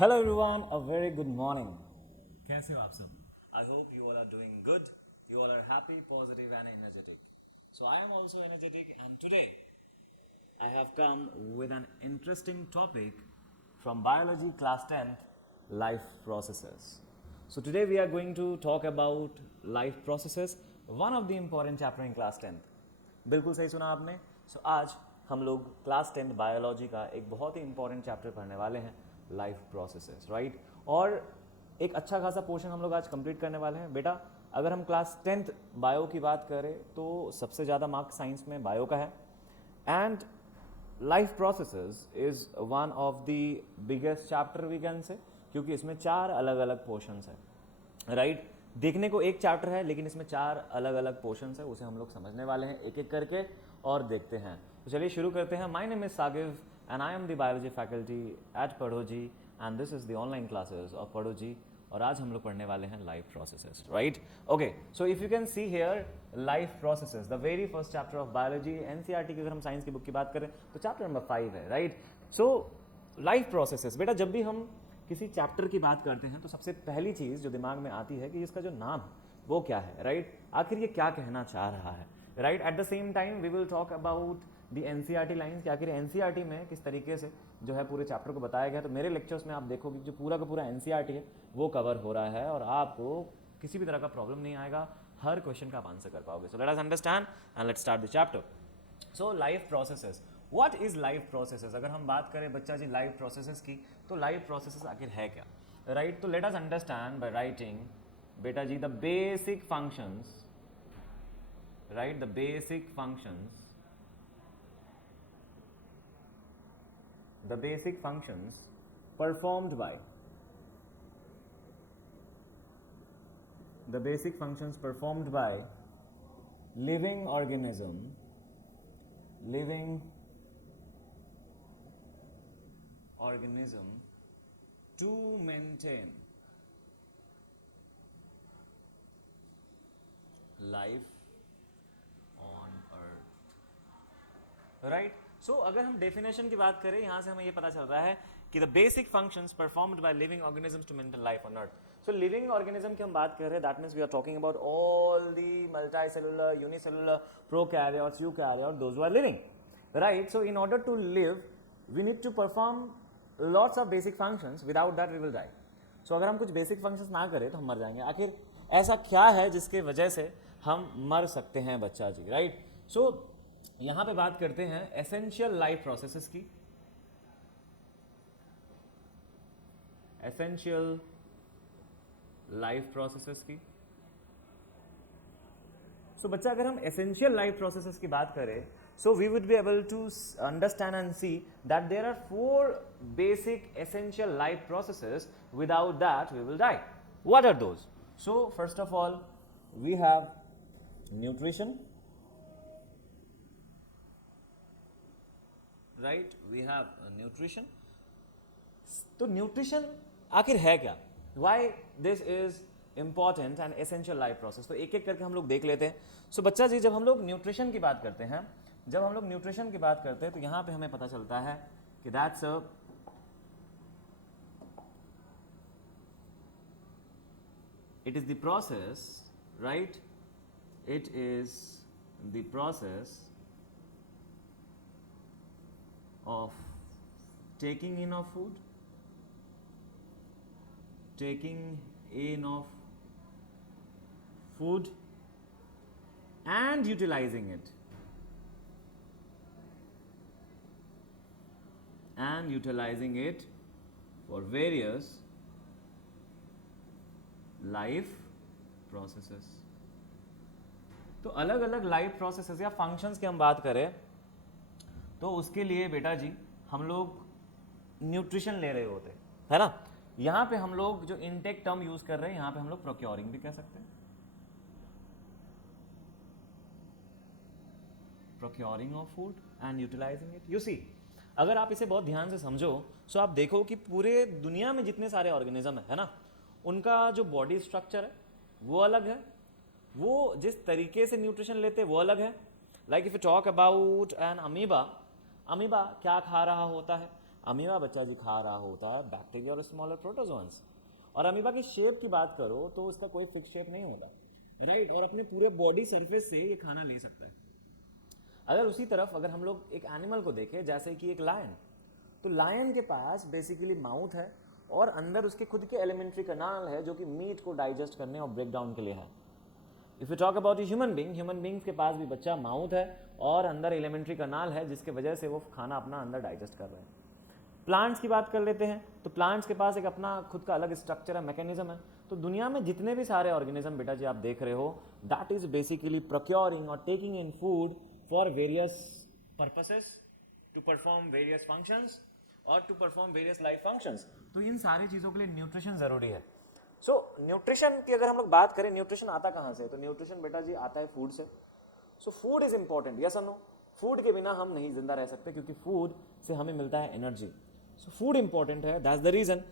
Hello everyone, a very good morning. कैसे हो आप सब? I hope you all are doing good. You all are happy, positive and energetic. So I am also energetic and today I have come with an interesting topic from biology class 10th, life processes. So today we are going to talk about life processes, one of the important chapter in class 10th. बिल्कुल सही सुना आपने. So आज हम लोग class 10th biology का एक बहुत ही इंपॉर्टेंट चैप्टर पढ़ने वाले हैं, लाइफ प्रोसेसेस, राइट. और एक अच्छा खासा पोर्शन हम लोग आज कंप्लीट करने वाले हैं. बेटा अगर हम क्लास 10th बायो की बात करें तो सबसे ज़्यादा मार्क्स साइंस में बायो का है. And life processes is one of the biggest chapter we can say, क्योंकि इसमें 4 अलग अलग पोर्शंस हैं, राइट. देखने को एक चैप्टर है लेकिन इसमें 4 अलग अलग पोर्शंस है, उसे हम लोग समझने वाले हैं एक एक करके और देखते हैं. तो चलिए शुरू करते हैं. My name is Sagiv and I am the biology faculty at Padhoji and this is the online classes of Padhoji. और आज हम लोग पढ़ने वाले हैं life processes, right. Okay, so if you can see here life processes, the very first chapter of biology. NCERT की अगर हम साइंस की बुक की बात करें तो चैप्टर नंबर 5 है, राइट. सो लाइफ प्रोसेसेस, बेटा जब भी हम किसी चैप्टर की बात करते हैं तो सबसे पहली चीज़ जो दिमाग में आती है कि इसका जो नाम है वो क्या है, राइट. आखिर ये क्या कहना चाह रहा है, right. At the same time we will talk about the NCERT lines, कि आखिर एनसीईआरटी में किस तरीके से जो है पूरे चैप्टर को बताया गया. तो मेरे लेक्चर्स में आप देखोगे जो पूरा का पूरा एनसीईआरटी है वो कवर हो रहा है और आपको किसी भी तरह का प्रॉब्लम नहीं आएगा, हर क्वेश्चन का आप आंसर कर पाओगे. So let us understand and let's start the chapter. So life processes, what is life processes. अगर हम बात करें बच्चा जी लाइफ प्रोसेसेस की, तो लाइफ प्रोसेसेस आखिर है क्या, राइट. तो let us understand by writing बेटा जी the basic functions, right. The basic functions, the basic functions performed by living organism to maintain life on earth, right. सो अगर हम डेफिनेशन की बात करें, यहां से हमें ये पता चल रहा है कि the basic functions performed by living organisms to maintain life on earth. So living organism की हम बात कर रहे हैं, that means we are talking about all the multicellular, unicellular, prokaryotes, eukaryote, those who are living, right. So in order to live we need to perform lots of basic functions, without that we will die. So अगर हम कुछ basic functions ना करें तो हम मर जाएंगे. आखिर ऐसा क्या है जिसके वजह से हम मर सकते हैं बच्चा जी, राइट. सो यहां पे बात करते हैं एसेंशियल लाइफ प्रोसेसेस की. एसेंशियल लाइफ प्रोसेसेस की. सो बच्चा अगर हम एसेंशियल लाइफ प्रोसेसेस की बात करें, so we would be able to understand and see that there are 4 basic essential life processes, without that we will die. What are those? So first of all we have nutrition, right. We have nutrition. तो nutrition आखिर है क्या, why this is important and essential life process. तो एक एक करके हम लोग देख लेते हैं. सो बच्चा जी जब हम लोग न्यूट्रिशन की बात करते हैं, तो यहां पे हमें पता चलता है कि that's it is the process, right. It is the process of taking in of food, and utilizing it, for various life processes. तो अलग अलग लाइफ प्रोसेसेस या फंक्शंस की हम बात करें तो उसके लिए बेटा जी हम लोग न्यूट्रिशन ले रहे होते है ना. यहां पे हम लोग जो इनटेक टर्म यूज कर रहे हैं, यहां पे हम लोग प्रोक्योरिंग भी कह सकते हैं, procuring of food and utilizing it. You see, अगर आप इसे बहुत ध्यान से समझो सो आप देखो कि पूरे दुनिया में जितने सारे ऑर्गेनिज्म है ना, उनका जो बॉडी स्ट्रक्चर है वो अलग है, वो जिस तरीके से न्यूट्रिशन लेते हैं वो अलग है. Like if you talk about an amoeba, amoeba क्या खा रहा होता है, अमीबा बच्चा जी खा रहा होता है बैक्टीरिया और स्मॉलर प्रोटोजोन्स। और अमीबा की शेप की बात करो तो उसका कोई फिक्स शेप नहीं होता, राइट, और अपने पूरे बॉडी सरफेस से ये खाना ले सकता है। अगर उसी तरफ अगर हम लोग एक एनिमल को देखें जैसे कि एक लायन, तो लायन के पास बेसिकली माउथ है और अंदर उसके खुद के एलिमेंट्री कनाल है जो कि मीट को डाइजेस्ट करने और ब्रेक डाउन के लिए है। If you talk about human beings के पास भी बच्चा माउथ है और अंदर एलिमेंट्री कनाल है जिसके वजह से वो खाना अपना अंदर डाइजेस्ट कर रहे हैं। प्लांट्स की बात कर लेते हैं तो प्लांट्स के पास एक अपना खुद का अलग स्ट्रक्चर है, मैकेनिज्म है। तो दुनिया में जितने भी सारे ऑर्गेनिज्म बेटा जी आप देख रहे हो, दैट इज बेसिकली प्रोक्योरिंग और taking in food for various purposes to perform various functions और to perform various life functions. तो इन सारी चीज़ों के लिए न्यूट्रिशन ज़रूरी है। सो न्यूट्रिशन की अगर हम लोग बात करें, न्यूट्रिशन आता कहाँ से? तो न्यूट्रिशन बेटा जी आता है फूड से। So food is important, yes और नो? फूड के बिना हम नहीं जिंदा रह सकते क्योंकि फूड से हमें मिलता है एनर्जी। सो फूड इंपॉर्टेंट है, that's the reason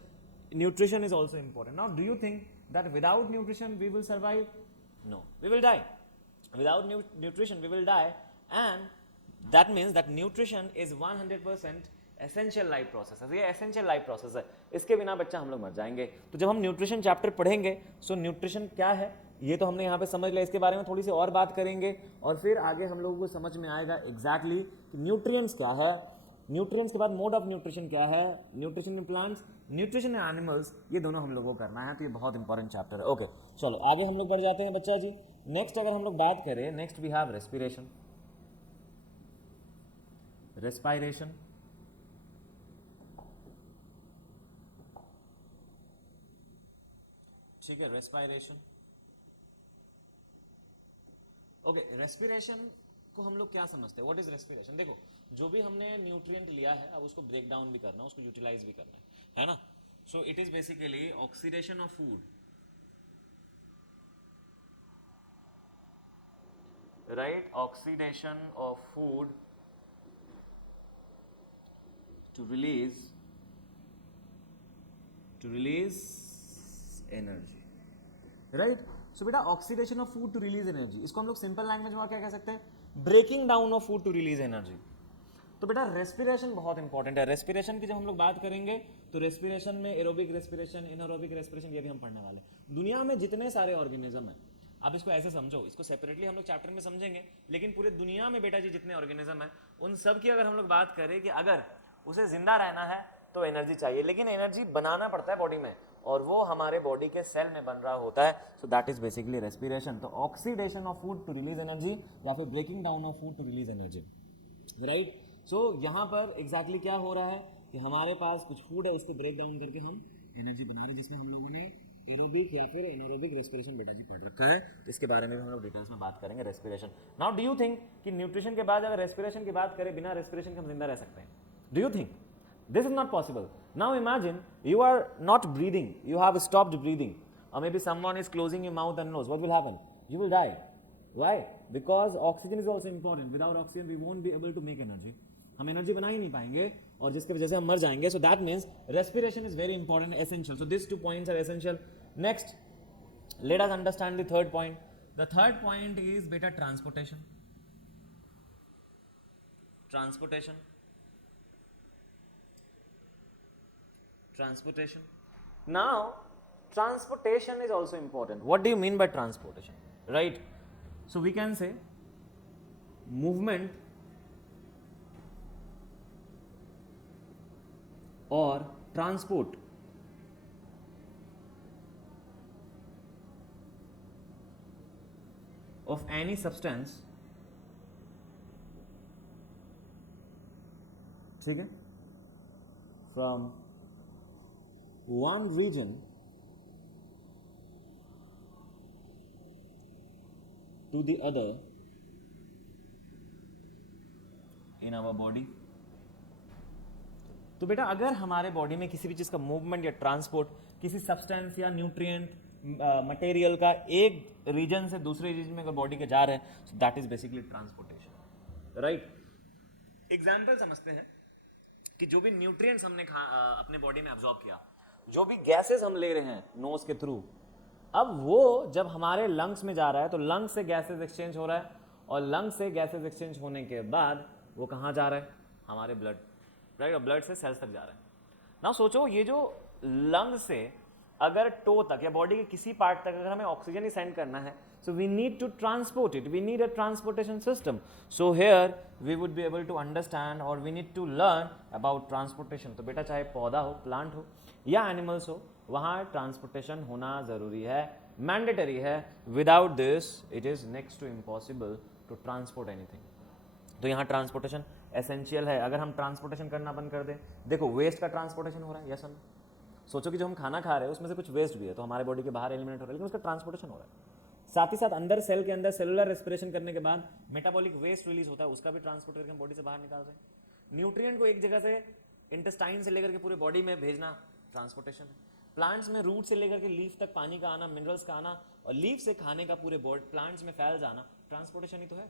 nutrition is also important. Now do you think that without nutrition we will survive? No, we will die. Without nutrition we will die, and that means that nutrition is 100% essential life process है। ये essential life process है, इसके बिना बच्चा हम लोग मर जाएंगे। तो जब हम न्यूट्रिशन चैप्टर पढ़ेंगे, सो न्यूट्रिशन क्या है ये तो हमने यहाँ पे समझ लिया, इसके बारे में थोड़ी सी और बात करेंगे और फिर आगे हम लोगों को समझ में आएगा एग्जैक्टली कि न्यूट्रिएंट्स क्या है, न्यूट्रिएंट्स के बाद मोड ऑफ न्यूट्रिशन क्या है, nutrition in plants, nutrition in animals, ये दोनों हम लोगों को करना है। तो ये बहुत इंपॉर्टेंट चैप्टर है। ओके, चलो आगे हम लोग बढ़ जाते हैं बच्चा जी। नेक्स्ट अगर हम लोग बात करें, next we have respiration. Respiration, ठीक है, रेस्पायरेशन। ओके, रेस्पिरेशन को हम लोग क्या समझते हैं? What is respiration? देखो, जो भी हमने न्यूट्रिएंट लिया है अब उसको ब्रेक डाउन भी करना है, उसको यूटिलाइज भी करना है ना? So it is basically oxidation of food, right? Oxidation of food to release energy, right? So बेटा oxidation of food to release energy, इसको हम लोग सिंपल लैंग्वेज में क्या कह सकते हैं? Breaking down of food to release energy. तो बेटा रेस्पिरेशन बहुत इंपॉर्टेंट है। रेस्पिरेशन की जब हम लोग बात करेंगे तो रेस्पिरेशन में एरोबिक रेस्पिरेशन, इनएरोबिक रेस्पिरेशन, ये भी हम पढ़ने वाले। दुनिया में जितने सारे ऑर्गेनिज्म हैं, आप इसको ऐसे समझो, इसको सेपरेटली हम लोग चैप्टर में समझेंगे, लेकिन पूरे दुनिया में बेटा जी जितने ऑर्गेनिज्म है उन सब की अगर हम लोग बात करें कि अगर उसे जिंदा रहना है तो एनर्जी चाहिए, लेकिन एनर्जी बनाना पड़ता है बॉडी में और वो हमारे बॉडी के सेल में बन रहा होता है। So that is basically respiration. तो oxidation of food to release energy या फिर breaking down of food to release energy, right? So यहाँ पर एग्जैक्टली क्या हो रहा है कि हमारे पास कुछ फूड है, उसको ब्रेक डाउन करके हम एनर्जी बना रहे हैं, जिसमें हम लोगों ने एरोबिक या फिर एनारोबिक रेस्पिरेशन बेटा जी पढ़ रखा है। तो इसके बारे में हम लोग डिटेल्स में बात करेंगे, respiration. Now do you think कि न्यूट्रिशन के बाद अगर रेस्पिरेशन की बात करें, बिना रेस्पिरेशन के हम जिंदा रह सकते हैं? Do you think? This is not possible. Now imagine you are not breathing, you have stopped breathing, or maybe someone is closing your mouth and nose, what will happen? You will die. Why? Because oxygen is also important. Without oxygen we won't be able to make energy. हम energy बना ही नहीं पाएंगे और जिसके वजह से हम मर जाएंगे। So that means respiration is very important, essential. So this 2 points are essential. Next, let us understand the third point. The third point is beta transportation. Transportation. Now, transportation is also important. What do you mean by transportation? Right? So we can say movement or transport of any substance, ठीक है, from one region to the other in our body. तो बेटा अगर हमारे body में किसी भी चीज का मूवमेंट या ट्रांसपोर्ट, किसी सब्सटेंस या न्यूट्रिएंट मटेरियल का एक रीजन से दूसरे रीजन में अगर बॉडी के जा रहे हैं, सो that is basically transportation, right? Example समझते हैं कि जो भी न्यूट्रिएंट्स हमने अपने बॉडी में एब्जॉर्ब किया, जो भी गैसेस हम ले रहे हैं नोज के थ्रू, अब वो जब हमारे लंग्स में जा रहा है तो लंग्स से गैसेस एक्सचेंज हो रहा है और लंग्स से गैसेस एक्सचेंज होने के बाद वो कहाँ जा रहा है? हमारे ब्लड, राइट, और ब्लड से सेल्स तक जा रहा है। ना सोचो ये जो लंग से अगर टो तक या बॉडी के किसी पार्ट तक अगर हमें ऑक्सीजन ही सेंड करना है, so we need to transport it, we need a transportation system. So here we would be able to understand or we need to learn about transportation. तो बेटा चाहे पौधा हो, प्लांट हो या एनिमल्स हो, वहाँ ट्रांसपोर्टेशन होना ज़रूरी है, मैंडेटरी है. Without this it is next to impossible to transport anything. तो यहाँ ट्रांसपोर्टेशन एसेंशियल है. अगर हम ट्रांसपोर्टेशन करना बंद कर दें, देखो वेस्ट का ट्रांसपोर्टेशन हो रहा है, यस सर. सोचो कि जो हम खाना खा रहे हैं उसमें से कुछ वेस्ट भी है तो हमारे बॉडी के बाहर एलिमिनेट हो रहा है, लेकिन उसका ट्रांसपोर्टेशन हो रहा है. साथ ही साथ अंदर सेल के अंदर सेलुलर रेस्पिरेशन करने के बाद मेटाबॉलिक वेस्ट रिलीज होता है, उसका भी ट्रांसपोर्ट करके हम बॉडी से बाहर निकाल रहे हैं. न्यूट्रिएंट को एक जगह से इंटेस्टाइन से लेकर के पूरे बॉडी में भेजना ट्रांसपोर्टेशन है. प्लांट्स में रूट से लेकर के लीफ तक पानी का आना, मिनरल्स का आना, और लीफ से खाने का पूरे बॉडी प्लांट्स में फैल जाना, ट्रांसपोर्टेशन ही तो है.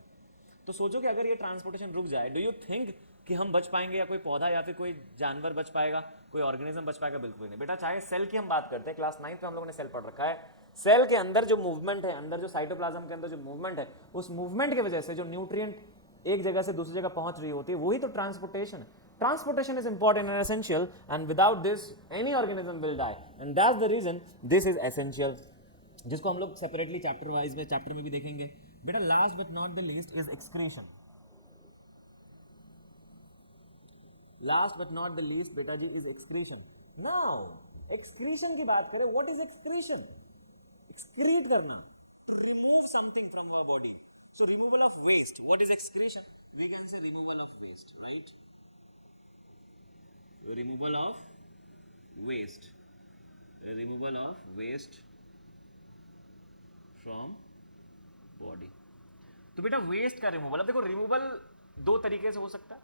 तो सोचो कि अगर ये ट्रांसपोर्टेशन रुक जाए, डू यू थिंक कि हम बच पाएंगे, या कोई पौधा या फिर कोई जानवर बच पाएगा, कोई ऑर्गेनिज्म बच पाएगा? बिल्कुल नहीं बेटा. चाहे सेल की हम बात करते हैं, क्लास 9 पे हम लोगों ने सेल पढ़ रखा है. सेल के अंदर जो मूवमेंट है, अंदर जो साइटोप्लाज्म के अंदर जो मूवमेंट है, उस मूवमेंट की वजह से जो न्यूट्रिएंट एक जगह से दूसरी जगह पहुंच रही होती है, वही तो ट्रांसपोर्टेशन है. Transportation is important and essential, and without this any organism will die, and that's the reason this is essential, जिसको हम लोग सेपरेटली चैप्टर वाइज में चैप्टर में भी देखेंगे. बेटा last but not the least is excretion. Last but not the least बेटा जी इज एक्सक्रीशन. नाउ एक्सक्रीशन की बात करें, व्हाट इज एक्सक्रीशन? एक्सक्रीट करना, to remove something from our body. So removal of waste. What is excretion? We can say removal of waste, right? Removal of waste. Removal of waste from body. तो बेटा waste का removal, अब देखो removal दो तरीके से हो सकता है.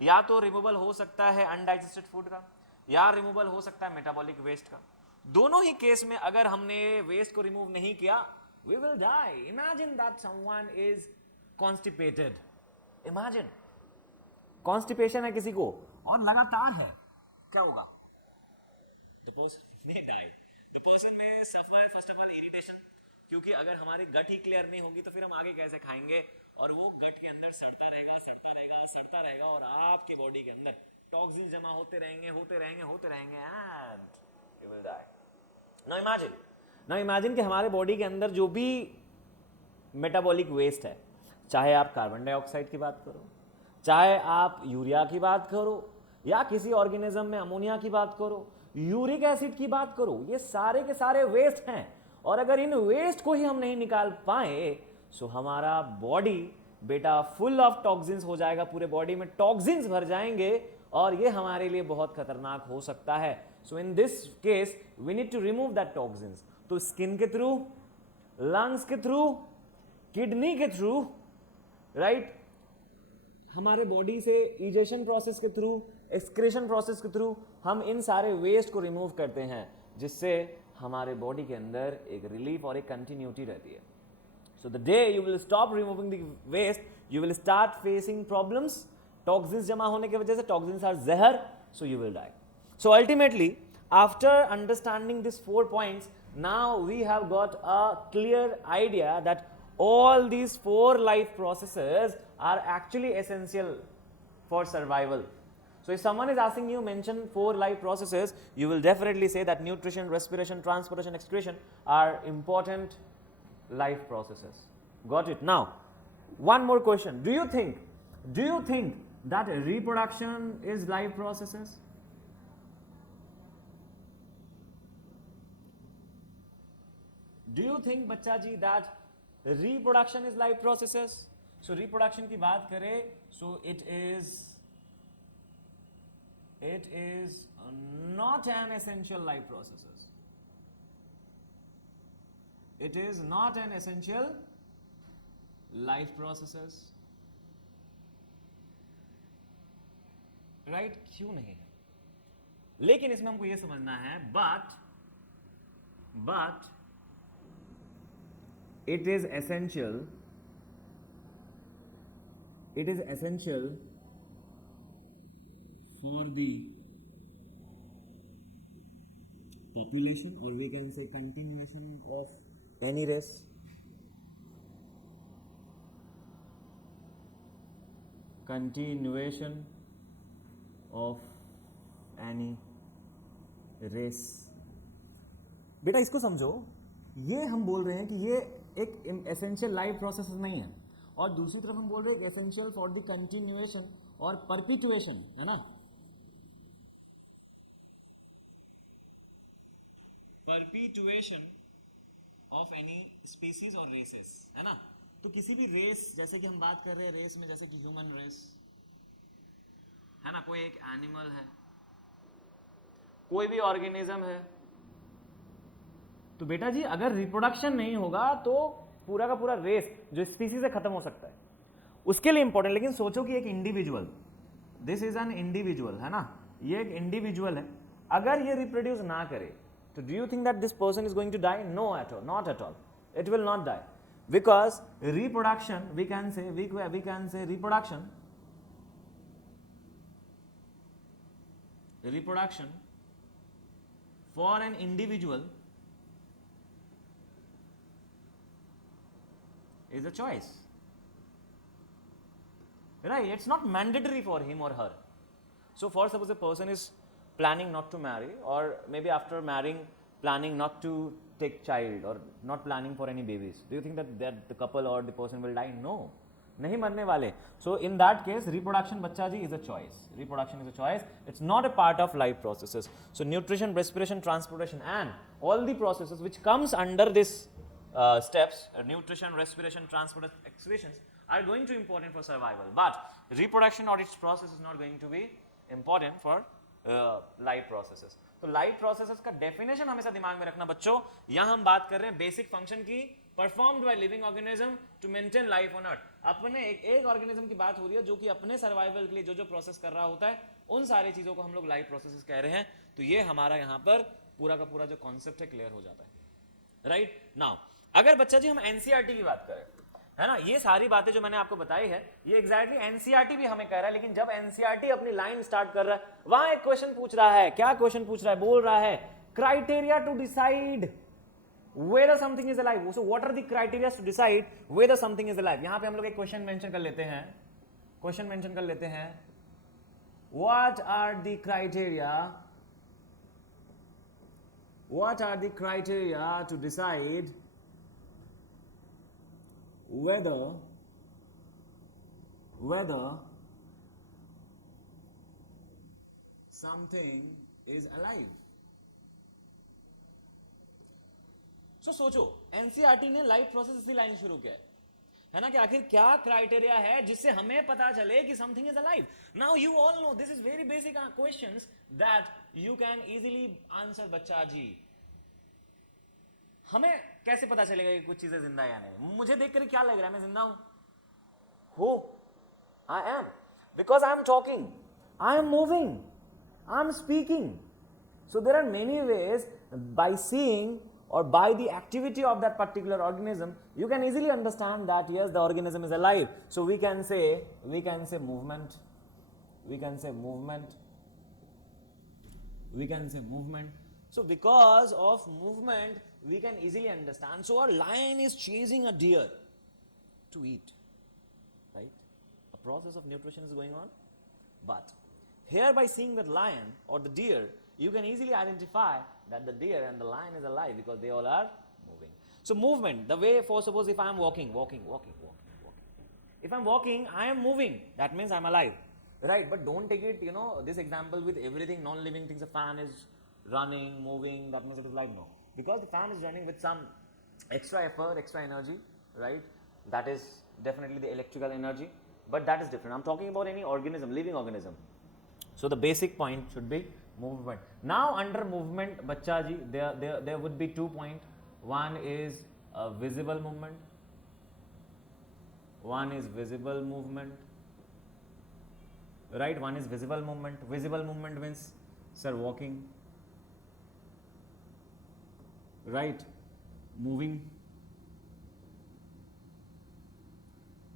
या तो रिमूवल हो सकता है अनडाइजेस्टेड फूड का, या रिमूवल हो सकता है मेटाबॉलिक वेस्ट का. दोनों ही केस में अगर हमने वेस्ट को रिमूव नहीं किया, we will die. Imagine that someone is constipated. Imagine constipation है किसी को और लगातार है, क्या होगा? The person may die. The person may suffer first of all irritation, क्योंकि अगर हमारी गट ही क्लियर नहीं होगी तो फिर हम आगे कैसे खाएंगे, और वो गट के अंदर सड़ता रहेगा, सड़ता रहेगा, सड़ता रहेगा, और आपके बॉडी के अंदर टॉक्सिन्स जमा होते रहेंगे, होते रहेंगे, होते रहेंगे, and you will die. Now imagine कि हमारे बॉडी के अंदर जो भी मेटाबॉलिक वेस्ट है, चाहे आप कार्बन डाइऑक्साइड की बात करो, चाहे आप यूरिया की बात करो, या किसी ऑर्गेनिज्म में अमोनिया की बात करो, यूरिक एसिड की बात करो, ये सारे के सारे वेस्ट हैं. और अगर इन वेस्ट को ही हम नहीं निकाल पाए, सो हमारा बॉडी बेटा फुल ऑफ टॉक्सिन्स हो जाएगा, पूरे बॉडी में टॉक्सिन्स भर जाएंगे, और ये हमारे लिए बहुत खतरनाक हो सकता है. So in this case we need to remove that toxins. तो स्किन के थ्रू, लंग्स के थ्रू, किडनी के थ्रू, राइट, हमारे बॉडी से इजेशन प्रोसेस के थ्रू, एक्सक्रीशन प्रोसेस के थ्रू हम इन सारे वेस्ट को रिमूव करते हैं, जिससे हमारे बॉडी के अंदर एक रिलीफ और एक कंटिन्यूटी रहती है. So the day you will stop removing the waste, you will start facing problems. Toxins जमा होने की वजह से, टॉक्सिन्स आर जहर, so you will die. So ultimately, after understanding these 4 points, now we have got a clear idea that all these 4 life processes are actually essential for survival. So if someone is asking you mention 4 life processes, you will definitely say that nutrition, respiration, transportation, excretion are important life processes. Got it? Now, one more question. Do you think that reproduction is life processes? Do you think बच्चा जी that reproduction is life processes? So reproduction की बात करें, so it is not an essential life processes. It is not an essential life processes. Right? क्यों नहीं है? लेकिन इसमें हमको ये समझना है, but it is essential for the population, or we can say continuation of any race. Continuation of any race. बेटा इसको समझो, ये हम बोल रहे हैं कि ये एक एसेंशियल लाइफ प्रोसेस नहीं है, और दूसरी तरफ हम बोल रहे हैं एसेंशियल फॉर द कंटिन्यूएशन और परपिटुएशन, है ना, परपिटुएशन ऑफ एनी स्पीसीज और रेसेस, है ना। तो किसी भी रेस, जैसे कि हम बात कर रहे हैं रेस में, जैसे कि ह्यूमन रेस है ना, कोई एक एनिमल है, कोई भी ऑर्गेनिज्म है, तो बेटा जी अगर रिप्रोडक्शन नहीं होगा तो पूरा का पूरा रेस जो स्पीसीज से खत्म हो सकता है, उसके लिए इंपॉर्टेंट। लेकिन सोचो कि एक individual, this is an individual, है ना, ये एक इंडिविजुअल है, अगर ये रिप्रोड्यूस ना करे तो do you think that this person is going to die? No at all, not at all, it will not die, because reproduction, we can say reproduction for an individual is a choice, right? It's not mandatory for him or her. So for suppose a person is planning not to marry, or maybe after marrying planning not to take child, or not planning for any babies, do you think that the couple or the person will die? No, नहीं मरने वाले. So in that case reproduction बच्चा जी is a choice, reproduction is a choice, it's not a part of life processes. So nutrition, respiration, transportation and all the processes which comes under this steps, nutrition, respiration, transportation, excretions are going to be important for survival, but reproduction or its process is not going to be important for life processes. तो life processes का definition हमेशा दिमाग में रखना बच्चों. यहां हम बात कर रहे हैं बेसिक फंक्शन की, performed by living organism to maintain life on earth. अपने एक ऑर्गेनिज्म की बात हो रही है जो कि अपने सर्वाइवल के लिए जो प्रोसेस कर रहा होता है, उन सारी चीजों को हम लोग लाइफ प्रोसेसेस कह रहे हैं. तो ये हमारा यहाँ पर पूरा का पूरा जो कॉन्सेप्ट है क्लियर हो जाता है. राइट नाउ अगर बच्चा जी हम एनसीईआरटी की बात करें, है ना, ये सारी बातें जो मैंने आपको बताई है ये एग्जैक्टली एनसीईआरटी भी हमें कह रहा है. लेकिन जब एनसीईआरटी अपनी लाइन स्टार्ट कर रहा है, वहां एक क्वेश्चन पूछ रहा है. क्या क्वेश्चन पूछ रहा है? बोल रहा है criteria to decide whether something is alive. So what are the criteria to decide whether something is alive? यहां पे हम लोग एक क्वेश्चन मेंशन कर लेते हैं, what are the criteria to decide whether something is alive. So सोचो NCERT ने लाइफ प्रोसेस इसी लाइन शुरू किया है ना, कि आखिर क्या क्राइटेरिया है जिससे हमें पता चले कि something is alive. Now you all know this is very basic questions that you can easily answer. बच्चा जी हमें कैसे पता चलेगा कि कुछ चीजें जिंदा या नहीं? मुझे देखकर क्या लग रहा है मैं जिंदा हूं? I am, because I am talking, I am moving, I am speaking. So there are many ways by seeing or by the activity of that particular organism you can easily understand that yes the organism is alive. So we can say movement, so because of movement we can easily understand. So a lion is chasing a deer to eat, right? A process of nutrition is going on, but here by seeing that lion or the deer you can easily identify that the deer and the lion is alive because they all are moving. So movement, the way, for suppose if I am walking, if I am walking I am moving, that means I am alive, right? But don't take it, this example with everything non-living things. A fan is running, moving, that means it is live. No, because the fan is running with some extra effort, extra energy, right? That is definitely the electrical energy, but that is different. I am talking about any organism, living organism. So the basic point should be movement. Now under movement bachcha ji there would be 2 points. One is visible movement, right? One is visible movement means sir walking, right? Moving,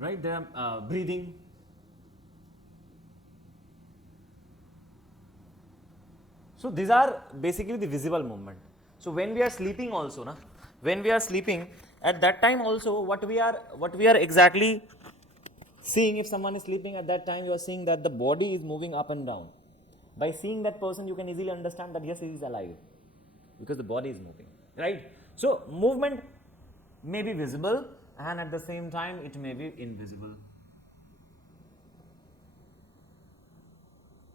right? There breathing. So these are basically the visible movement. So when we are sleeping also, at that time also what we are exactly seeing, if someone is sleeping at that time you are seeing that the body is moving up and down, By seeing that person, you can easily understand that yes, he is alive because the body is moving, right? So movement may be visible and at the same time it may be invisible.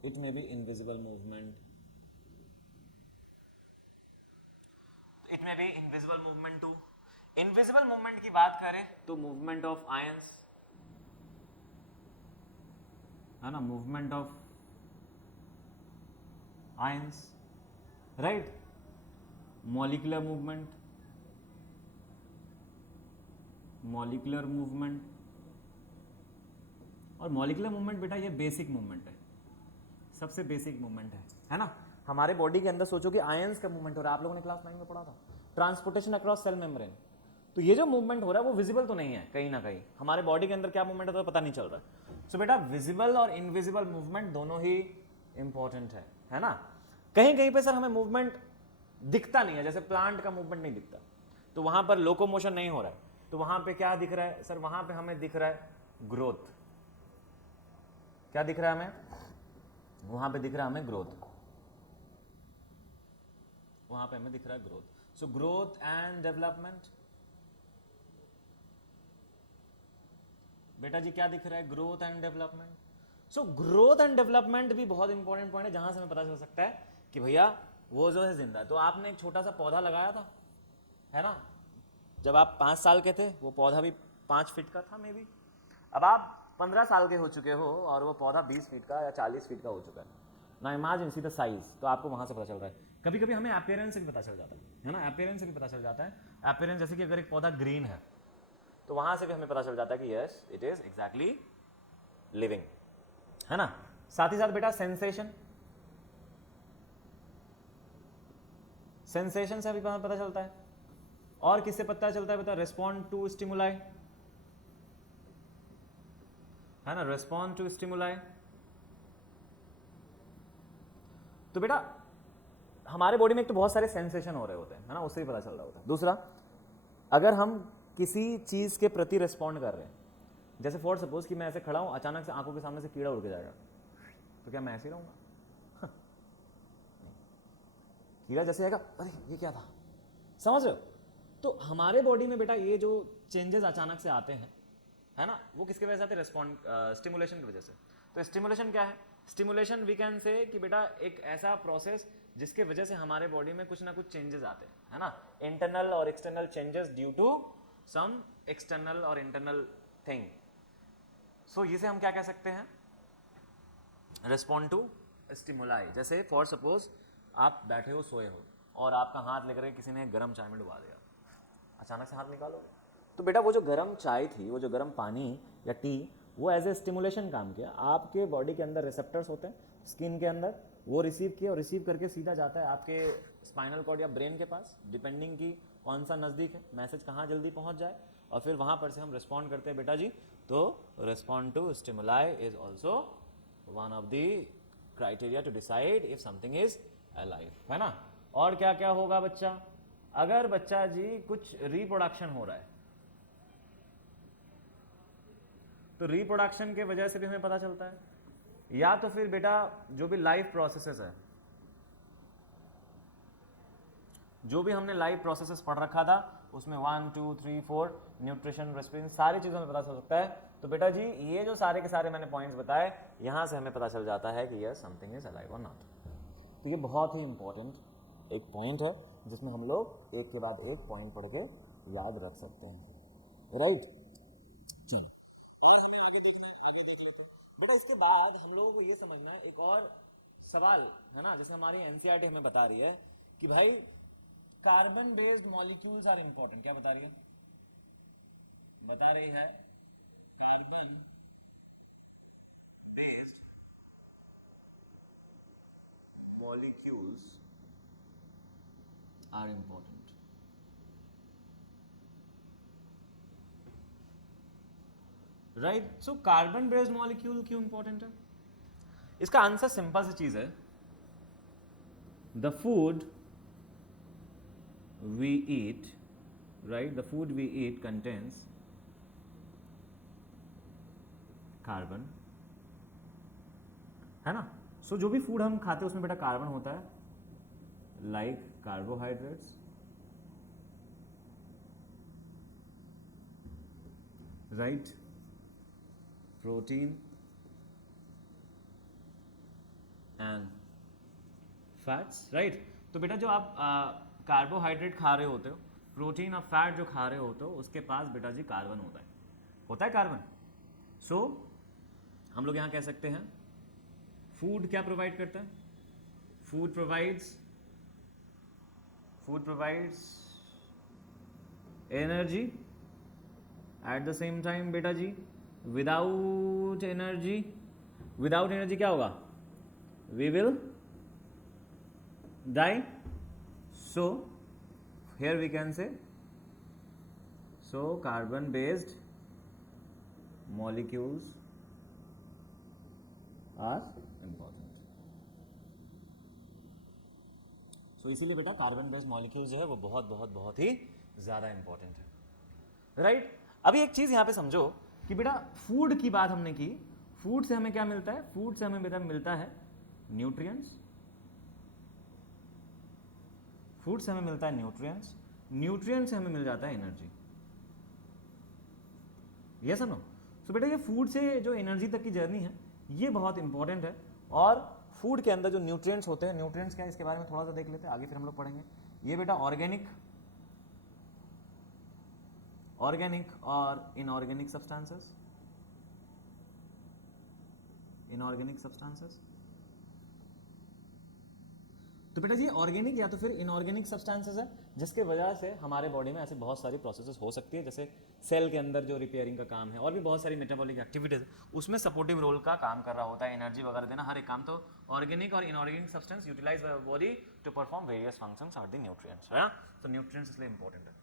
It may be invisible movement. It may be invisible movement too. Invisible movement की बात करें तो movement of ions, है ना, movement of ions, right? Molecular movement, molecular movement. और molecular movement बेटा ये basic movement है, सबसे बेसिक मूवमेंट है ना. हमारे बॉडी के अंदर सोचो कि आयंस का मूवमेंट हो रहा है, आप लोगों ने क्लास 9 में पढ़ा था, ट्रांसपोर्टेशन अक्रॉस सेल मेम्ब्रेन. तो ये जो मूवमेंट हो रहा है वो विजिबल तो नहीं है, कहीं ना कहीं हमारे बॉडी के अंदर क्या मूवमेंट है तो पता नहीं चल रहा. सो बेटा विजिबल और इनविजिबल मूवमेंट दोनों ही इंपॉर्टेंट है ना. कहीं कहीं पे सर हमें मूवमेंट दिखता नहीं है, जैसे प्लांट का मूवमेंट नहीं दिखता, तो वहां पर लोकोमोशन नहीं हो रहा है, तो वहां पे क्या दिख रहा है सर, वहां पे हमें दिख रहा है ग्रोथ. क्या दिख रहा है हमें, वहां पे दिख रहा है हमें ग्रोथ, वहां पे हमें दिख रहा है growth. So growth and development, बेटा जी क्या दिख रहा है, growth and development. So growth and development भी बहुत इंपॉर्टेंट पॉइंट है, जहां से हमें पता चल सकता है कि भैया वो जो है जिंदा है. तो आपने एक छोटा सा पौधा लगाया था, है ना, जब आप 5 साल के थे, वो पौधा भी 5 फीट का था मे बी. अब आप 15 साल के हो चुके हो और वो पौधा 20 फीट का या 40 फीट का हो चुका है ना. Imagine see the size. तो आपको वहां से पता चल रहा है. कभी कभी हमें अपीयरेंस से भी पता चल जाता है ना, अपीयरेंस से भी पता चल जाता है. अपीयरेंस जैसे कि अगर एक पौधा ग्रीन है तो वहां से भी हमें पता चल जाता है कि yes it is exactly living, है ना. साथ ही साथ बेटा सेंसेशन, सेंसेशन से भी पता चलता है. और किससे पता चलता है बेटा, रेस्पॉन्ड टू स्टिमुलाई, है ना, रेस्पॉन्ड टू स्टिमुलाई. तो बेटा हमारे बॉडी में एक तो बहुत सारे सेंसेशन हो रहे होते हैं, है ना, उससे भी पता चल रहा होता है. दूसरा, अगर हम किसी चीज के प्रति रेस्पॉन्ड कर रहे हैं, जैसे फॉर सपोज कि मैं ऐसे खड़ा हूं, अचानक से आंखों के सामने से कीड़ा उड़ के जाएगा, तो क्या मैं ऐसे ही रहूंगा? कीड़ा जैसे आएगा, अरे ये क्या था, समझ रहे हो. तो हमारे बॉडी में बेटा ये जो चेंजेस अचानक से आते हैं, है ना, वो किसके वजह से आते हैं, रेस्पॉन्ड स्टिमुलेशन की वजह से. तो स्टिमुलेशन क्या है, स्टिमुलेशन वी कैन से कि बेटा एक ऐसा प्रोसेस जिसके वजह से हमारे बॉडी में कुछ ना कुछ चेंजेस आते हैं, है ना, इंटरनल और external changes due to some external और इंटरनल थिंग. सो इसे हम क्या कह सकते हैं, रेस्पॉन्ड टू स्टिमुलाई. जैसे फॉर सपोज आप बैठे हो, सोए हो, और आपका हाथ लेकर किसी ने गर्म चाय में डुबा दिया, अचानक से हाथ निकालोगे, तो बेटा वो जो गर्म चाय थी, वो जो गर्म पानी या टी, वो एज ए स्टिमुलेशन काम किया. आपके बॉडी के अंदर रिसेप्टर्स होते हैं स्किन के अंदर, वो रिसीव किया और रिसीव करके सीधा जाता है आपके स्पाइनल कॉर्ड या ब्रेन के पास, डिपेंडिंग की कौन सा नज़दीक है, मैसेज कहाँ जल्दी पहुँच जाए, और फिर वहाँ पर से हम रिस्पॉन्ड करते हैं बेटा जी. तो respond to stimuli is also one of the criteria to decide if something is alive, है ना. और क्या क्या होगा बच्चा, अगर बच्चा जी कुछ रिप्रोडक्शन हो रहा है, तो रिप्रोडक्शन के वजह से भी हमें पता चलता है, या तो फिर बेटा जो भी लाइफ प्रोसेसेस है, जो भी हमने लाइफ प्रोसेसेस पढ़ रखा था उसमें 1 2 3 4 न्यूट्रिशन, रेस्पिरेशन, सारी चीज़ों में पता चल सकता है. तो बेटा जी ये जो सारे के सारे मैंने पॉइंट्स बताए, यहाँ से हमें पता चल जाता है कि यस समथिंग इज अलाइव और नॉट. तो ये बहुत ही इंपॉर्टेंट एक पॉइंट है जिसमें हम लोग एक के बाद एक पॉइंट पढ़ के याद रख सकते हैं, राइट. चलो और हमें आगे देखना है, आगे देख लेते हैं बेटा. इसके बाद हम लोगों को ये समझना है एक और सवाल, है ना, जैसे हमारी एनसीईआरटी हमें बता रही है कि भाई carbon based molecules are important. क्या बता रही है, बता रही है carbon based molecules are important. Right. So carbon based molecule क्यों इंपॉर्टेंट है, इसका आंसर सिंपल सी चीज है. The food we eat, right, the food we eat contains carbon, है ना. सो जो भी फूड हम खाते हैं उसमें बेटा कार्बन होता है, like carbohydrates, right, protein and fats, right. तो बेटा जो आप कार्बोहाइड्रेट खा रहे होते हो, प्रोटीन और फैट जो खा रहे होते हो, उसके पास बेटा जी कार्बन होता है कार्बन। सो हम लोग यहाँ कह सकते हैं फूड क्या प्रोवाइड करता है, food provides energy, at the same time बेटा जी विदाउट एनर्जी क्या होगा, we will die. So here we can say, so carbon based molecules are important. So इसीलिए बेटा कार्बन बेस्ड मॉलिक्यूल जो है वो बहुत ही ज्यादा इंपॉर्टेंट है, राइट। अभी एक चीज यहां पे समझो कि बेटा फूड की बात हमने की, फूड से हमें क्या मिलता है, फूड से हमें बेटा मिलता है न्यूट्रिएंट्स, फूड से हमें मिलता है न्यूट्रिएंट्स, न्यूट्रिएंट से हमें मिल जाता है एनर्जी, यस और नो। सो बेटा ये फूड से जो एनर्जी तक की जर्नी है ये बहुत इंपॉर्टेंट है, और फूड के अंदर जो न्यूट्रिएंट्स होते हैं, न्यूट्रिएंट्स क्या है इसके बारे में थोड़ा सा देख लेते हैं, आगे फिर हम लोग पढ़ेंगे। ये बेटा ऑर्गेनिक और इनऑर्गेनिक सब्सटेंसेस, तो बेटा ये ऑर्गेनिक या तो फिर इनऑर्गेनिक सब्सटेंसेस है, जिसके वजह से हमारे बॉडी में ऐसे बहुत सारी प्रोसेसेस हो सकती है, जैसे सेल के अंदर जो रिपेयरिंग का काम है और भी बहुत सारी मेटाबॉलिक एक्टिविटीज उसमें सपोर्टिव रोल का काम कर रहा होता है, एनर्जी वगैरह देना, हर एक काम। तो ऑर्गेनिक और inorganic substance utilise by body to perform various functions are the nutrients, है ना। तो न्यूट्रिएंट्स इसलिए इंपॉर्टेंट है।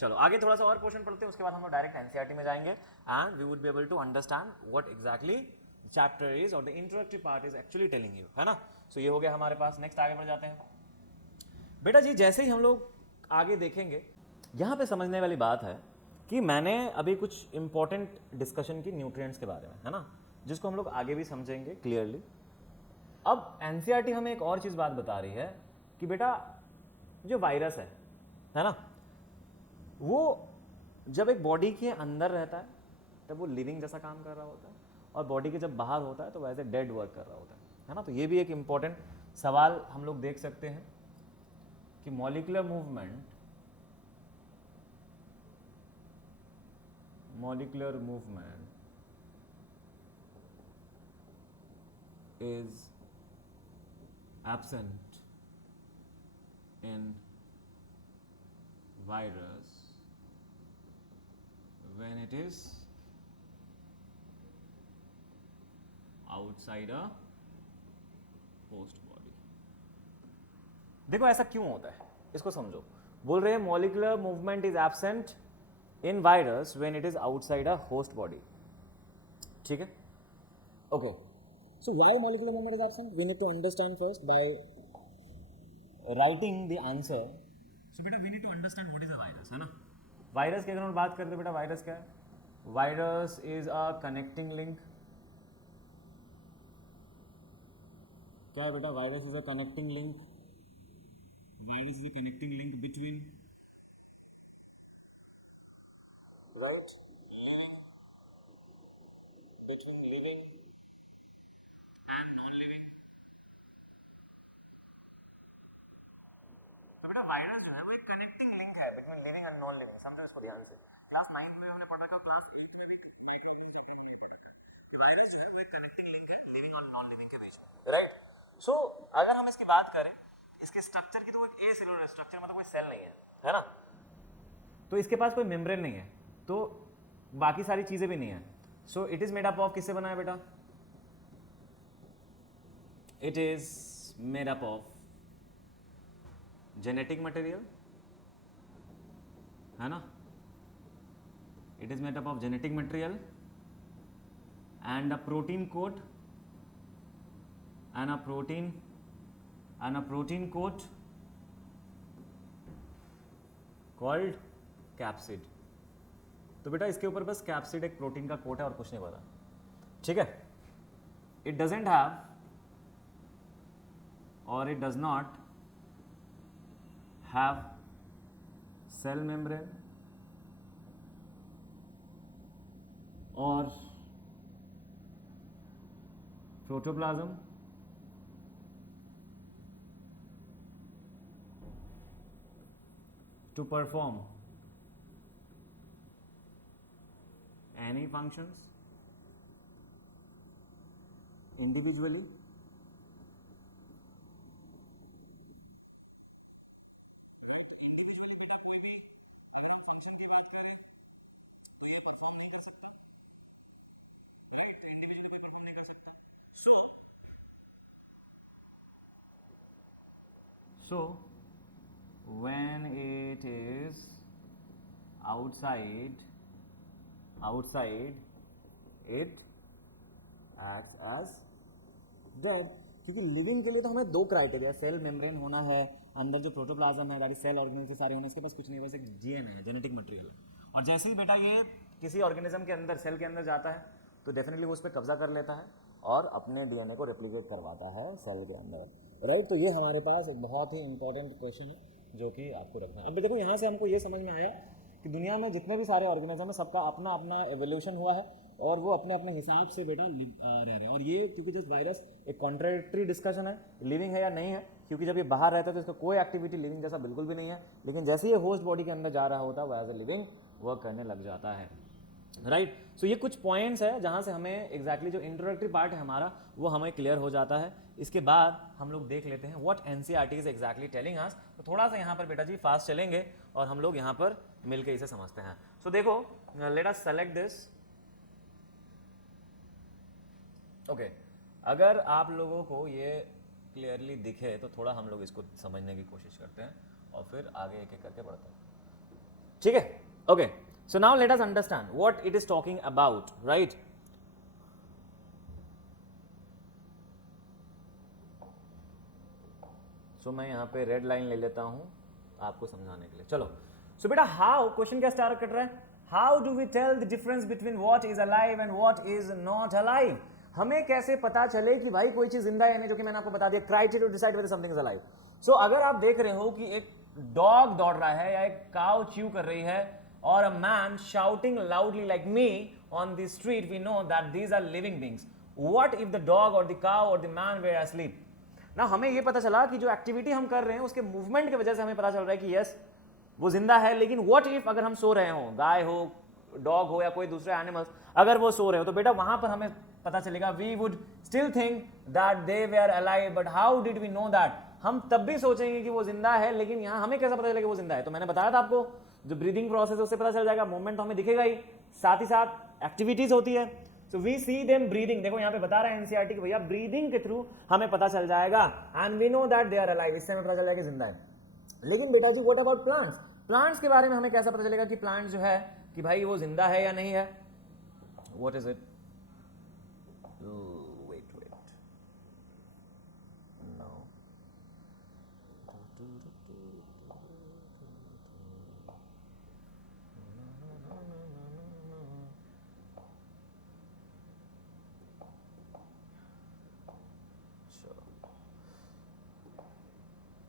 चलो आगे थोड़ा सा और क्वेश्चन पढ़ते हैं, उसके बाद हम लोग डायरेक्ट एनसीईआरटी में जाएंगे and we would be able to understand what exactly chapter is और the introductory part is actually telling you, है ना। सो ये हो गया हमारे पास। नेक्स्ट आगे बढ़ जाते हैं बेटा जी। जैसे ही हम लोग आगे देखेंगे, यहाँ पे समझने वाली बात है कि मैंने अभी कुछ इंपॉर्टेंट डिस्कशन की न्यूट्रिएंट्स के बारे में, है ना, जिसको हम लोग आगे भी समझेंगे क्लियरली। अब एनसीईआरटी हमें एक और चीज़ बात बता रही है कि बेटा जो वायरस है ना, वो जब एक बॉडी के अंदर रहता है तब वो लिविंग जैसा काम कर रहा होता है, और बॉडी के जब बाहर होता है तो वैसे डेड वर्क कर रहा होता है ना। तो ये भी एक इम्पॉर्टेंट सवाल हम लोग देख सकते हैं कि molecular movement is absent in virus when it is outside a host body। देखो ऐसा क्यों होता है, इसको समझो। बोल रहे हैं molecular movement is absent in virus when it is outside a host body, ठीक है, okay. So why molecular movement is absent? We need to understand first by writing the answer. So बेटा we need to understand what is a virus, है ना। Virus की अगर हम बात करते हैं बेटा, वायरस क्या है? Virus is a connecting link. क्या है बेटा? Virus is a connecting link. Virus is a connecting link between, right, between living and non-living। तो बेटा वायरस जो है वो एक कनेक्टिंग लिंक है between living and non living. समझो इसको ध्यान से, क्लास 9 में हमने पढ़ा था, क्लास 8 में भी कि वायरस जो है वो एक कनेक्टिंग लिंक है लिविंग और नॉन लिविंग के बीच में, राइट। सो अगर हम इसकी बात करें, इसके स्ट्रक्चर की, तो वो ए सेलुलर स्ट्रक्चर, मतलब कोई सेल नहीं है ना, तो इसके पास कोई मेम्ब्रेन नहीं है, तो बाकी सारी चीजें भी नहीं है। So it is made up of, किससे बना है बेटा? It is made up of genetic material, है ना, it is made up of genetic material and a protein coat and a protein coat called capsid। तो बेटा इसके ऊपर बस कैप्सिड एक प्रोटीन का कोट है और कुछ नहीं पता, ठीक है। It doesn't have or it does not have cell membrane or protoplasm to perform any functions individually so when it is outside it acts as dead, क्योंकि लिविंग के लिए तो हमें दो क्राइटेरिया, सेल मेम्ब्रेन होना है, अंदर जो प्रोटोप्लाज्म है दैट इज सेल ऑर्गेनिज्म सारे होने, इसके पास कुछ नहीं, बस एक जीएन है, जेनेटिक मटेरियल। और जैसे ही बेटा ये किसी ऑर्गेनिज्म के अंदर, सेल के अंदर जाता है तो डेफिनेटली वो उस पर कब्जा कर लेता है और अपने डीएनए को रेप्लिकेट करवाता है सेल के अंदर, राइट। तो ये हमारे पास एक बहुत ही इंपॉर्टेंट क्वेश्चन है जो कि आपको रखना है। अब देखो यहाँ से हमको ये समझ में आया कि दुनिया में जितने भी सारे ऑर्गेनिज्म है सबका अपना अपना एवोल्यूशन हुआ है और वो अपने अपने हिसाब से बेटा रह रहे हैं। और ये क्योंकि जस्ट वायरस एक कॉन्ट्राडिक्टरी डिस्कशन है, लिविंग है या नहीं है, क्योंकि जब ये बाहर रहता है तो इसका कोई एक्टिविटी लिविंग जैसा बिल्कुल भी नहीं है, लेकिन जैसे ये होस्ट बॉडी के अंदर जा रहा होता है वो एज ए लिविंग वर्क करने लग जाता है, राइट। सो ये कुछ पॉइंट्स है जहाँ से हमें एग्जैक्टली जो इंट्रोडक्टरी पार्ट है हमारा वो हमें क्लियर हो जाता है। इसके बाद हम लोग देख लेते हैं what NCERT is exactly telling us. तो थोड़ा सा यहाँ पर बेटा जी फास्ट चलेंगे और हम लोग यहाँ पर मिलकर इसे समझते हैं। सो देखो, let us select this. Okay, अगर आप लोगों को ये क्लियरली दिखे तो थोड़ा हम लोग इसको समझने की कोशिश करते हैं और फिर आगे एक एक करके बढ़ते हैं, ठीक है। Okay, so now let us understand what it is talking about, right? So मैं यहाँ पे रेड लाइन ले लेता हूँ आपको समझाने के लिए। चलो, so बेटा हाउ, क्वेश्चन क्या स्टार्ट कर रहा है, how do we tell the difference between what is alive and what is not alive. हमें कैसे पता चले कि भाई कोई चीज जिंदा है या नहीं, जो कि मैंने आपको बता दिया, criteria to decide whether something is alive. So अगर आप देख रहे हो कि एक डॉग दौड़ रहा है या एक काउ च्यू कर रही है or a man shouting loudly like me on the street, we know that these are living beings. What if the dog or the cow or the man were asleep? ना हमें ये पता चला कि जो एक्टिविटी हम कर रहे हैं उसके मूवमेंट की वजह से हमें पता चल रहा है कि यस वो जिंदा है। लेकिन व्हाट इफ अगर हम सो रहे हो, गाय हो, डॉग हो या कोई दूसरे एनिमल्स, अगर वो सो रहे हो तो बेटा वहां पर हमें पता चलेगा we would still think that they were alive, but how did we know that. हम तब भी सोचेंगे कि वो जिंदा है, लेकिन यहाँ हमें कैसा पता चलेगा कि वो जिंदा है। तो मैंने बताया था आपको जो ब्रीदिंग प्रोसेस है उससे पता चल जाएगा, मूवमेंट तो हमें दिखेगा ही, साथ ही साथ एक्टिविटीज होती है। So we see them breathing, देखो यहाँ पे बता रहा है एनसीईआरटी कि भैया ब्रीदिंग के थ्रू हमें पता चल जाएगा and we know that they are alive, इससे हमें पता चल जाएगा जिंदा है। लेकिन बेटा जी व्हाट अबाउट प्लांट्स, प्लांट्स के बारे में हमें कैसा पता चलेगा कि प्लांट जो है कि भाई वो जिंदा है या नहीं है। What is it, wait no,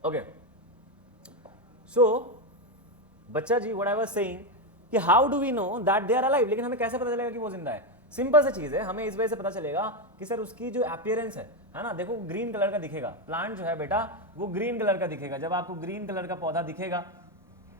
okay. So बच्चा जी व्हाट आई वाज सेइंग कि how do we know that they are alive, लेकिन हमें कैसे पता चलेगा कि वो जिंदा है। सिंपल सी चीज है, हमें इस वजह से पता चलेगा कि सर उसकी जो अपीयरेंस है ना, देखो ग्रीन कलर का दिखेगा, प्लांट जो है बेटा वो ग्रीन कलर का दिखेगा। जब आपको ग्रीन कलर का पौधा दिखेगा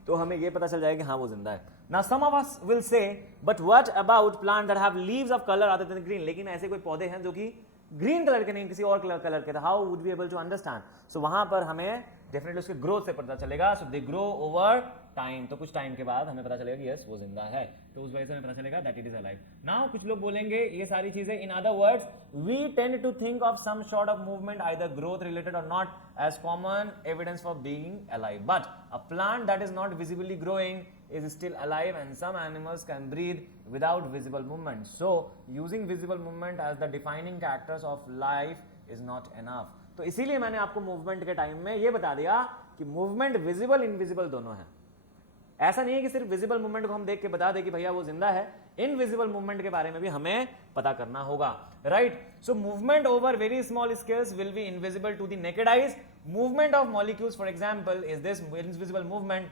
तो हमें ये पता चल जाएगा कि हाँ वो जिंदा है। ना some of us will say but what about plant that have leaves of colour other than green, लेकिन ऐसे कोई पौधे हैं जो कि ग्रीन कलर के नहीं किसी और कलर के, how would be able to understand. So वहां पर हमें डेफिनेटली उसके ग्रोथ से पता चलेगा। So they grow over time, तो कुछ टाइम के बाद हमें पता चलेगा कि यस वो जिंदा है, तो उस वजह से हमें पता चलेगा that it is alive. Now कुछ लोग बोलेंगे ये सारी चीजें, in other words we tend to think of some sort of movement either growth related or not as common evidence for being alive, but a plant that is not visibly growing is still alive and some animals can breathe without visible movement. So using visible movement as the defining characters of life is not enough. तो इसीलिए मैंने आपको movement के time में ये बता दिया कि मूवमेंट विजिबल इनविजिबल दोनों है। ऐसा नहीं है कि सिर्फ विजिबल मूवमेंट को हम देख के बता दें कि भैया वो जिंदा है, इनविजिबल मूवमेंट के बारे में भी हमें पता करना होगा, right? So movement over very small scales will be invisible to the naked eyes. Movement of molecules for example is this invisible movement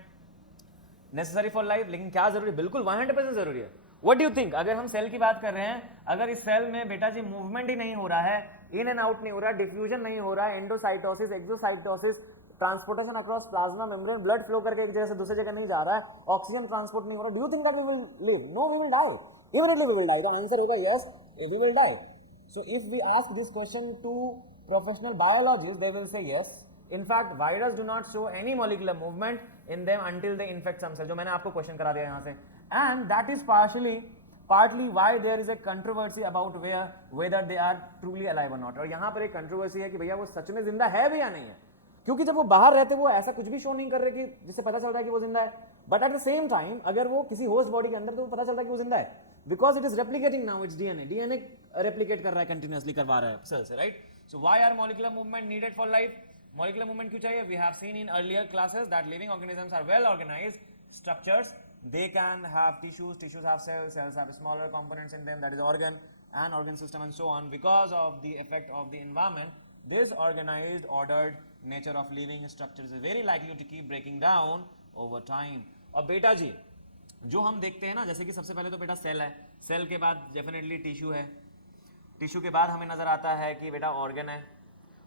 necessary for life. लेकिन क्या जरूरी? बिल्कुल 100% जरूरी है. व्हाट डू यू थिंक? अगर हम सेल की बात कर रहे हैं, अगर इस सेल में बेटा जी मूवमेंट ही नहीं हो रहा है, इन एंड आउट नहीं हो रहा है, डिफ्यूजन नहीं हो रहा है, endocytosis, exocytosis, transportation across plasma membrane, blood flow करके एक जगह से दूसरी जगह नहीं जा रहा है, ऑक्सीजन ट्रांसपोर्ट नहीं हो रहा, do you think that we will live? No, we will die. Immediately we will die. The answer होगा yes, we will die. So if we ask this question to professional biologist, they will say yes. In fact, virus do not show any molecular movement in them until they infect some cell. जो मैंने आपको question करा दिया यहाँ से. And that is partly why there is a controversy about whether they are truly alive or not. और यहाँ पर एक कंट्रोवर्सी है कि भैया वो सच में जिंदा है भी या नहीं है, क्योंकि जब वो बाहर रहते वो ऐसा कुछ भी शो नहीं कर रहे कि जिससे पता चल रहा है कि वो जिंदा है. But at the same time अगर वो किसी होस्ट बॉडी के अंदर, तो वो पता चलता है कि वो जिंदा है, because it is replicating now its DNA replicate कर रहा है, कंटिन्यूअसली करवा रहा है सेल से, right? So why are molecular movement needed for life? Molecular movement क्यों चाहिए? We have seen in earlier classes that living organisms are well organised structures. They can have tissues have cells have smaller components in them, that is organ and organ system and so on. Because of the effect of the environment, this organized, ordered nature of living structures is very likely to keep breaking down over time. और बेटा जी जो हम देखते हैं ना, जैसे कि सबसे पहले तो बेटा सेल है, सेल के बाद डेफिनेटली टिश्यू है, टिश्यू के बाद हमें नजर आता है कि बेटा ऑर्गन है,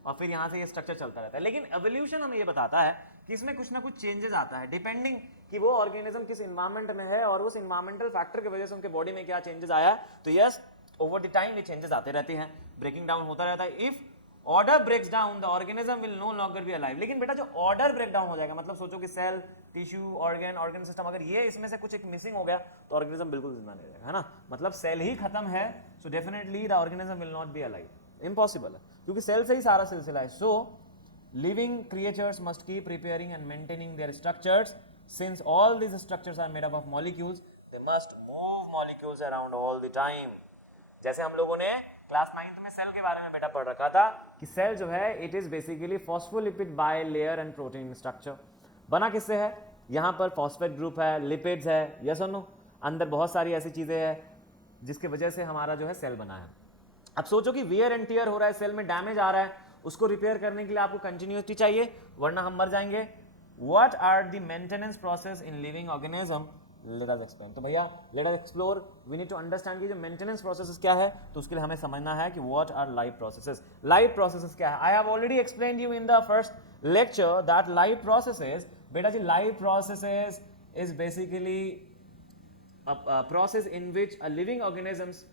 और फिर यहाँ से ये स्ट्रक्चर चलता रहता है. लेकिन एवोल्यूशन हमें ये बताता है कि इसमें कुछ ना कुछ चेंजेस आता है, डिपेंडिंग कि वो ऑर्गेनिज्म किस इन्वायरमेंट में है और उस इन्वायरमेंटल फैक्टर की वजह से उनके बॉडी में क्या चेंजेस आया. तो यस, ओवर द टाइम ये चेंजेस आते रहते हैं, ब्रेकिंग डाउन होता रहता है. If order breaks down, the organism will no longer be alive. लेकिन बेटा जो ऑर्डर ब्रेक डाउन हो जाएगा, मतलब सोचो कि सेल, टिश्यू, ऑर्गन सिस्टम, अगर ये इसमें से कुछ एक मिसिंग हो गया तो ऑर्गेनिज्म बिल्कुल जिंदा नहीं रहेगा, है ना? मतलब सेल ही खत्म है, so definitely the organism will not be alive. Impossible है, क्योंकि सेल से ही सारा सिलसिला है. सो living creatures must keep repairing and maintaining their structures. Since all these structures are made up of molecules, they must move molecules around all the time. जैसे हम लोगों ने क्लास 9th में सेल के बारे में बेटा पढ़ रखा था कि सेल जो है it is basically phospholipid bilayer and protein structure. बना किससे है? यहाँ पर फॉस्फेट ग्रुप है, लिपिड्स है, यस और नो, अंदर बहुत सारी ऐसी चीजें हैं जिसकी वजह से हमारा जो है सेल बना है. अब सोचो कि वियर एंड टियर हो रहा है, सेल में डैमेज आ रहा है, उसको रिपेयर करने के लिए आपको कंटिन्यूटी चाहिए, वरना हम मर जाएंगे. What are the maintenance process in living organism? Let us explain. तो भैया let us explore, we need to understand कि जो मेंटेनेंस प्रोसेसेस क्या है, तो उसके लिए हमें समझना है कि what are life processes. Life processes क्या है? I have already explained you in the first lecture that life processes, बेटा जी life processes is basically a process in which a living organisms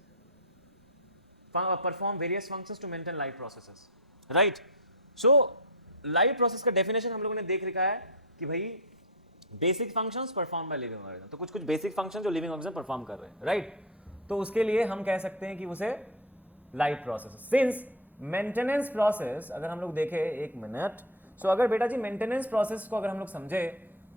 perform various functions to maintain life processes. Right? So life process का definition हम लोगों ने देख रखा है कि भाई basic functions perform by living organism. तो कुछ कुछ बेसिक फंक्शन जो लिविंग ऑर्गेनिज्म परफॉर्म कर रहे हैं, राइट? तो उसके लिए हम कह सकते हैं कि उसे life process. Since maintenance process अगर हम लोग देखें, एक मिनट, सो अगर बेटा जी मेंटेनेंस प्रोसेस को अगर हम लोग समझे,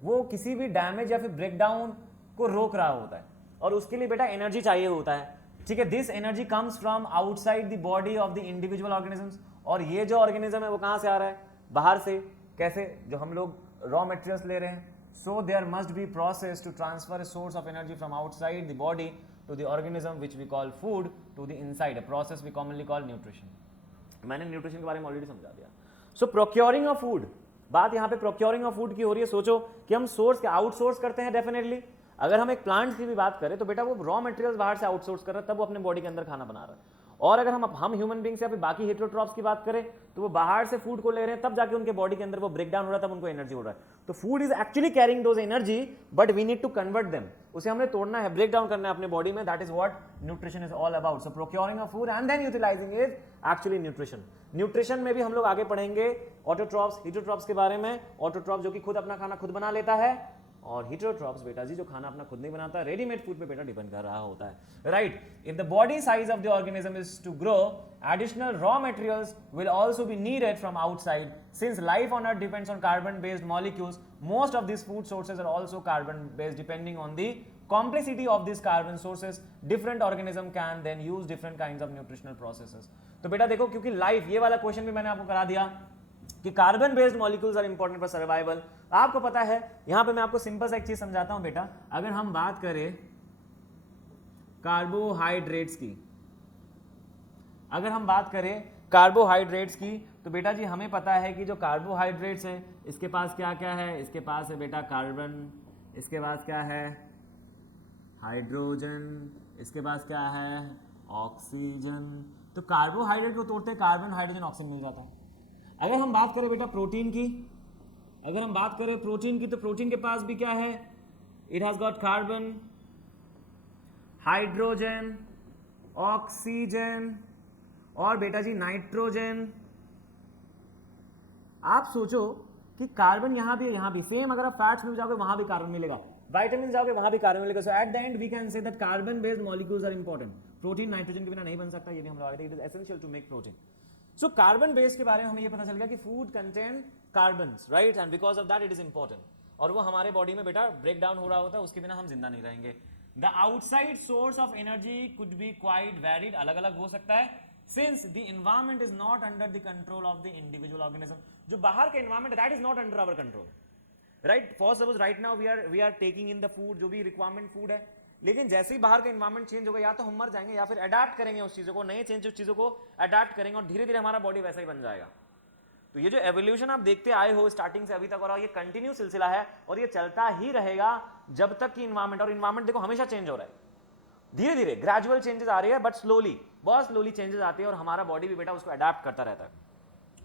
वो किसी भी डैमेज या फिर ब्रेकडाउन को रोक रहा होता है, और उसके लिए बेटा एनर्जी चाहिए होता है. ठीक है, this energy comes from outside the body of the individual organisms. और ये जो ऑर्गेनिज्म है वो कहां से आ रहा है? बाहर से. कैसे? जो हम लोग रॉ मटेरियल्स ले रहे हैं. So there must be process to transfer a source of energy from outside the body to the organism which we call food to the inside, a process we commonly call nutrition. मैंने nutrition के बारे में already समझा दिया. सो procuring of food, बात यहाँ पे procuring of food की हो रही है. सोचो कि हम सोर्स के आउटसोर्स करते हैं. डेफिनेटली अगर हम एक प्लांट की भी बात करें तो बेटा वो रॉ मटेरियल्स बाहर से आउटसोर्स कर रहा है, तब वो अपने बॉडी के अंदर खाना बना रहा है. और अगर हम ह्यूमन बींग्स या फिर बाकी हेटेरोट्रॉप्स की बात करें तो वो बाहर से फूड को ले रहे हैं, तब जाके उनके बॉडी के अंदर वो ब्रेक डाउन हो रहा है, तब उनको एनर्जी हो रहा है. तो food is actually carrying those energy, but we need to convert them. उसे हमने तोड़ना है, ब्रेक डाउन करना है अपने बॉडी में. That is what nutrition is all about. So procuring of food and then utilising is actually nutrition. Nutrition में भी हम लोग आगे पढ़ेंगे ऑटोट्रॉप्स, हेटेरोट्रॉप्स के बारे में. ऑटोट्रॉप जो कि खुद अपना खाना खुद बना लेता है, और हेटेरोट्रॉप्स बेटा जी जो खाना अपना खुद नहीं बनाता, रेडीमेड फूड पे बेटा डिपेंड कर रहा होता है, right? If the body size of the organism is to grow, additional raw materials will also be needed from outside. Since life on earth depends on carbon based molecules, most of these food sources are also carbon based. Depending on the complexity of these carbon sources, different organism can then use different kinds of nutritional processes. तो बेटा देखो, क्योंकि life, ये वाला question भी मैंने आपको करा दिया कि carbon based molecules are important for survival. आपको पता है, यहां पे मैं आपको सिंपल सा एक चीज समझाता हूं बेटा. अगर हम बात करें कार्बोहाइड्रेट्स की, अगर हम बात करें कार्बोहाइड्रेट्स की, तो बेटा जी हमें पता है कि जो कार्बोहाइड्रेट्स है इसके पास क्या क्या है, इसके पास है बेटा कार्बन, इसके पास क्या है हाइड्रोजन, इसके पास क्या है ऑक्सीजन। तो कार्बोहाइड्रेट को तोड़ते कार्बन हाइड्रोजन ऑक्सीजन मिल जाता है। अगर हम बात करें बेटा प्रोटीन की, अगर हम बात करें प्रोटीन की, तो प्रोटीन के पास भी क्या है, it has got carbon, hydrogen, oxygen और बेटा जी नाइट्रोजन। आप सोचो कि कार्बन यहां भी यहां भी सेम, अगर आप फैट्स मिल जाओगे वहां भी कार्बन मिलेगा, वाइटामिन जाओगे वहां भी कार्बन मिलेगा। So at the end we can say that carbon based molecules are important. Protein nitrogen के बिना नहीं बन सकता, ये भी हम लोग आगे, it is essential to make protein. So carbon base के बारे में हमें ये पता चल गया कि food contain carbon, right, and because of that it is important. और वो हमारे बॉडी में बेटा ब्रेक डाउन हो रहा होता है, उसके बिना हम जिंदा नहीं रहेंगे। The outside source of energy could be quite varied, अलग अलग हो सकता है, since the environment is not under the control of the individual organism. जो बाहर का environment that is not under our control, right. For suppose right now we are taking in the food, जो भी रिक्वायरमेंट फूड है, लेकिन जैसे ही बाहर का इन्वायरमेंट चेंज होगा या तो हम मर जाएंगे या फिर अडेप्ट करेंगे उस चीजों को, नए चेंज उस चीजों को अडेप्ट करेंगे और धीरे धीरे हमारा बॉडी वैसा ही बन जाएगा। तो ये जो एवोल्यूशन आप देखते आए हो स्टार्टिंग से अभी तक, और ये कंटिन्यू सिलसिला है और ये चलता ही रहेगा जब तक कि इन्वायरमेंट, और इन्वायरमेंट देखो हमेशा चेंज हो रहा है, धीरे धीरे ग्रेजुअल चेंजेस आ रही है, बट स्लोली, बहुत स्लोली चेंजेस आती है और हमारा बॉडी भी बेटा उसको अडेप्ट करता रहता है,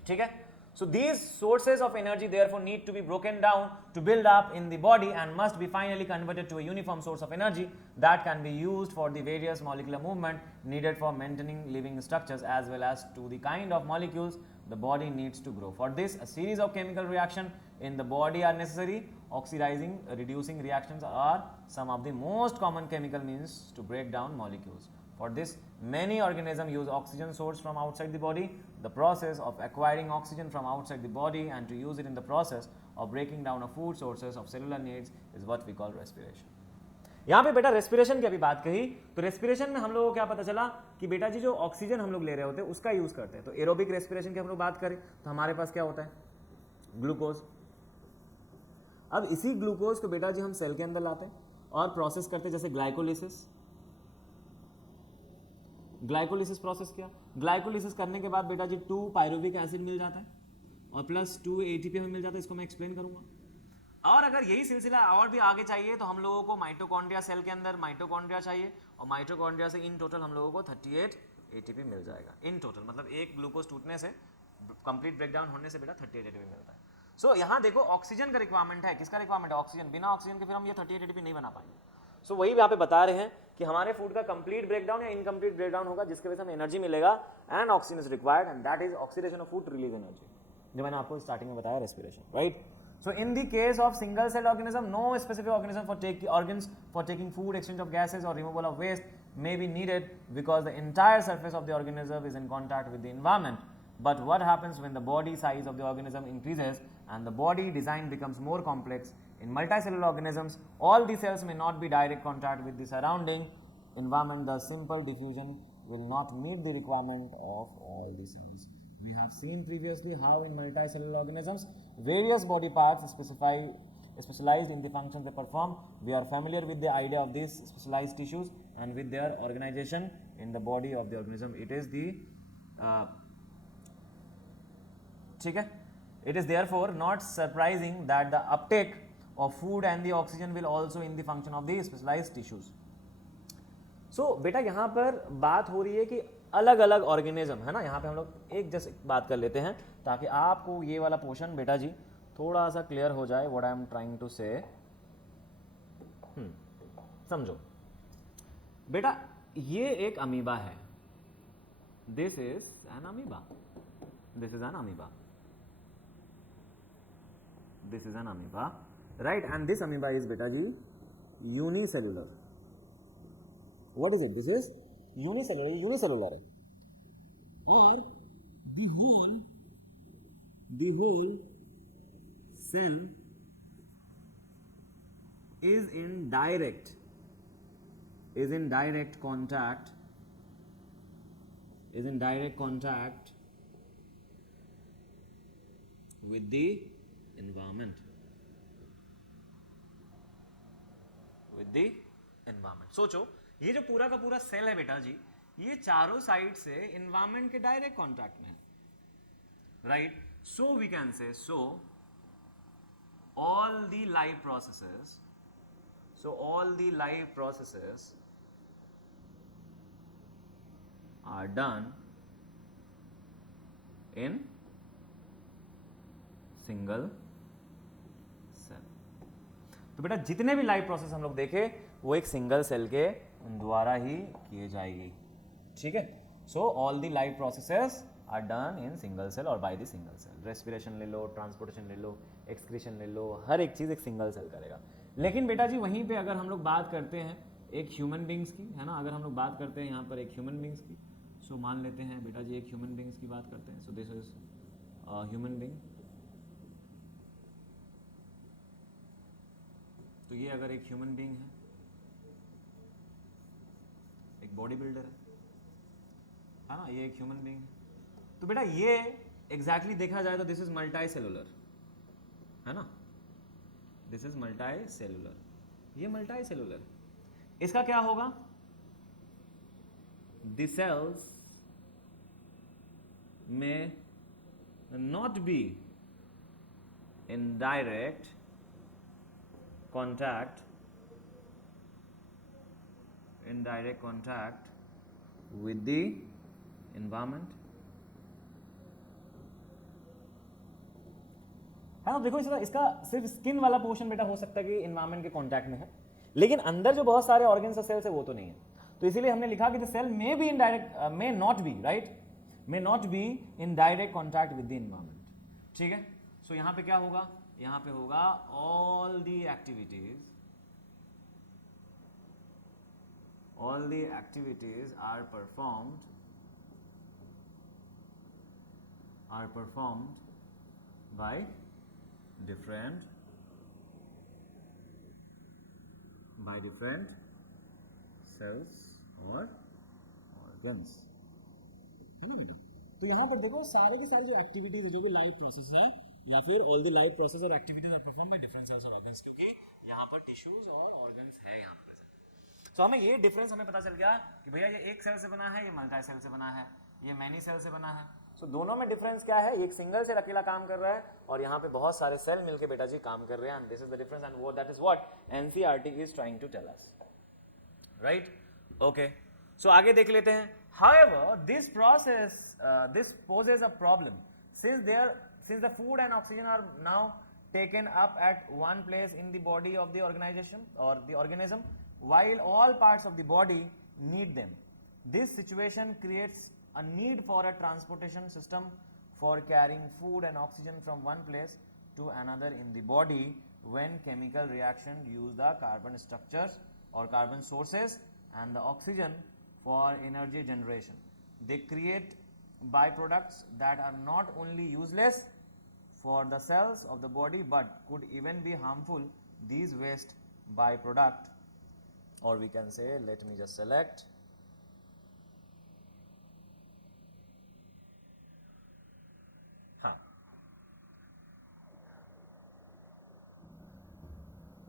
ठीक है। So these sources of energy therefore need to be broken down to build up in the body and must be finally converted to a uniform source of energy that can be used for the various molecular movement needed for maintaining living structures as well as to the kind of molecules the body needs to grow. For this, a series of chemical reaction in the body are necessary. Oxidizing, reducing reactions are some of the most common chemical means to break down molecules. For this, many organisms use oxygen source from outside the body. The process of acquiring oxygen from outside the body and to use it in the process of breaking down of food sources of cellular needs is what we call respiration. यहाँ पे बेटा respiration की अभी बात कही, तो respiration में हम लोगों को क्या पता चला कि बेटा जी जो ऑक्सीजन हम लोग ले रहे होते हैं उसका यूज करते हैं। तो एरोबिक रेस्पिरेशन की हम लोग बात करें तो हमारे पास क्या होता है ग्लूकोज। अब इसी ग्लूकोज को बेटा जी हम सेल के अंदर लाते हैं और प्रोसेस करते हैं, जैसे ग्लाइकोलिसिस। ग्लाइकोलिसिस प्रोसेस किया, ग्लाइकोलिसिस करने के बाद बेटा जी 2 पायरुविक एसिड मिल जाता है और प्लस 2 एटीपी हमें मिल जाता है, इसको मैं एक्सप्लेन करूंगा। और अगर यही सिलसिला और भी आगे चाहिए तो हम लोगों को माइटोकॉन्ड्रिया, सेल के अंदर माइटोकॉन्ड्रिया चाहिए और माइटोकॉन्ड्रिया से इन टोटल हम लोगों को 38 एटीपी मिल जाएगा इन टोटल, मतलब एक ग्लूकोज टूटने से, कंप्लीट ब्रेकडाउन होने से बेटा 38 एटीपी मिलता है। सो यहाँ देखो ऑक्सीजन का रिक्वायरमेंट है, किसका रिक्वायरमेंट है ऑक्सीजन, बिना ऑक्सीजन के फिर हम ये 38 एटीपी नहीं बना पाएंगे। सो वही यहाँ पे बता रहे हैं कि हमारे फूड का कंप्लीट ब्रेकडाउन या इनकम्प्लीट ब्रेकडाउन होगा जिसके वजह से हमें एनर्जी मिलेगा and oxygen is required and that is oxidation of food to release energy, जो मैंने आपको स्टार्टिंग में बताया respiration, right. So in the case of single cell organism, no specific organism for organs for taking food, exchange of gases or removal of waste may be needed because the entire surface of the organism is in contact with the environment. But what happens when the body size of the organism increases and the body design becomes more complex? In multicellular organisms, all the cells may not be direct contact with the surrounding environment. The simple diffusion will not meet the requirement of all the cells. We have seen previously how in multicellular organisms various body parts specialized in the functions they perform. We are familiar with the idea of these specialized tissues and with their organization in the body of the organism. It is the it is therefore not surprising that the uptake of food and the oxygen will also in the function of the specialized tissues. So बेटा यहाँ पर बात हो रही है कि अलग अलग ऑर्गेनिज्म है ना, यहाँ पे हम लोग एक जैसे बात कर लेते हैं ताकि आपको ये वाला पोर्शन बेटा जी थोड़ा सा क्लियर हो जाए। What I am trying to say, समझो बेटा ये एक अमीबा है, this is an amoeba, this is an amoeba, this is an amoeba, right, and this amoeba is बेटा जी unicellular. What is it, this is unicellular, unicellular है और the whole cell is in direct contact with the environment, सोचो ये जो पूरा का पूरा सेल है बेटा जी, ये चारों साइड से एनवायरमेंट के डायरेक्ट कॉन्टैक्ट में है, राइट? सो वी कैन से, सो all the life processes, so all the life processes are done in single cell. तो बेटा जितने भी लाइफ प्रोसेस हम लोग देखे वो एक सिंगल सेल के द्वारा ही किए जाएगी, ठीक है? So all the life processes are done in single cell और by the single cell. Respiration ले लो, ट्रांसपोर्टेशन ले लो, एक्सक्रीशन ले लो, हर एक चीज़ एक सिंगल सेल करेगा। लेकिन बेटा जी वहीं पे अगर हम लोग बात करते हैं एक ह्यूमन बींग्स की, है ना, अगर हम लोग बात करते हैं यहाँ पर एक ह्यूमन बींग्स की, सो मान लेते हैं बेटा जी एक ह्यूमन बींग्स की बात करते हैं। So this is human being. तो ये अगर एक ह्यूमन बींग है, एक बॉडी बिल्डर है ना, ये एक ह्यूमन बींग है। तो बेटा ये एग्जैक्टली देखा जाए तो दिस इज मल्टी सेलुलर, है ना, दिस इज मल्टी सेलुलर, ये मल्टी सेलुलर। इसका क्या होगा? द सेल्स में not be in direct contact with the environment, है ना। देखो इसका सिर्फ स्किन वाला पोर्शन बेटा हो सकता है कि एनवायरमेंट के कांटेक्ट में है, लेकिन अंदर जो बहुत सारे ऑर्गन्स और सेल्स है वो तो नहीं है। तो इसीलिए हमने लिखा कि the cell may be in direct, may not be, right, may not be in direct contact with the environment, ठीक है। सो यहां पे क्या होगा? यहां पे होगा all the activities are performed by different cells or organs, है ना। तो यहां पर देखो सारे के सारे जो एक्टिविटीज है, जो भी लाइफ प्रोसेस है, या फिर ऑल द लाइफ प्रोसेस और activities are perform by different cells और ऑर्गन्स, क्योंकि यहाँ पर टिश्यूज और ऑर्गन्स है यहाँ पर प्रेजेंट। सो हमें ये डिफरेंस हमें पता चल गया कि भैया ये एक सेल से बना है, ये मल्टी सेल से बना है, ये मैनी सेल से बना है। सो दोनों में डिफरेंस क्या है? एक सिंगल सेल अकेला काम कर रहा है और यहाँ पे बहुत सारे सेल मिलके बेटा जी काम कर रहे हैं। This is the difference and वो that is what NCERT is trying to tell us, right? Okay, so आगे देख लेते हैं। However, this process this poses a problem since the food and oxygen are now taken up at one place in the body of the organization or the organism, while all parts of the body need them. This situation creates a need for a transportation system for carrying food and oxygen from one place to another in the body when chemical reaction use the carbon structures or carbon sources and the oxygen for energy generation. They create byproducts that are not only useless for the cells of the body but could even be harmful. These waste byproduct, or we can say, let me just select,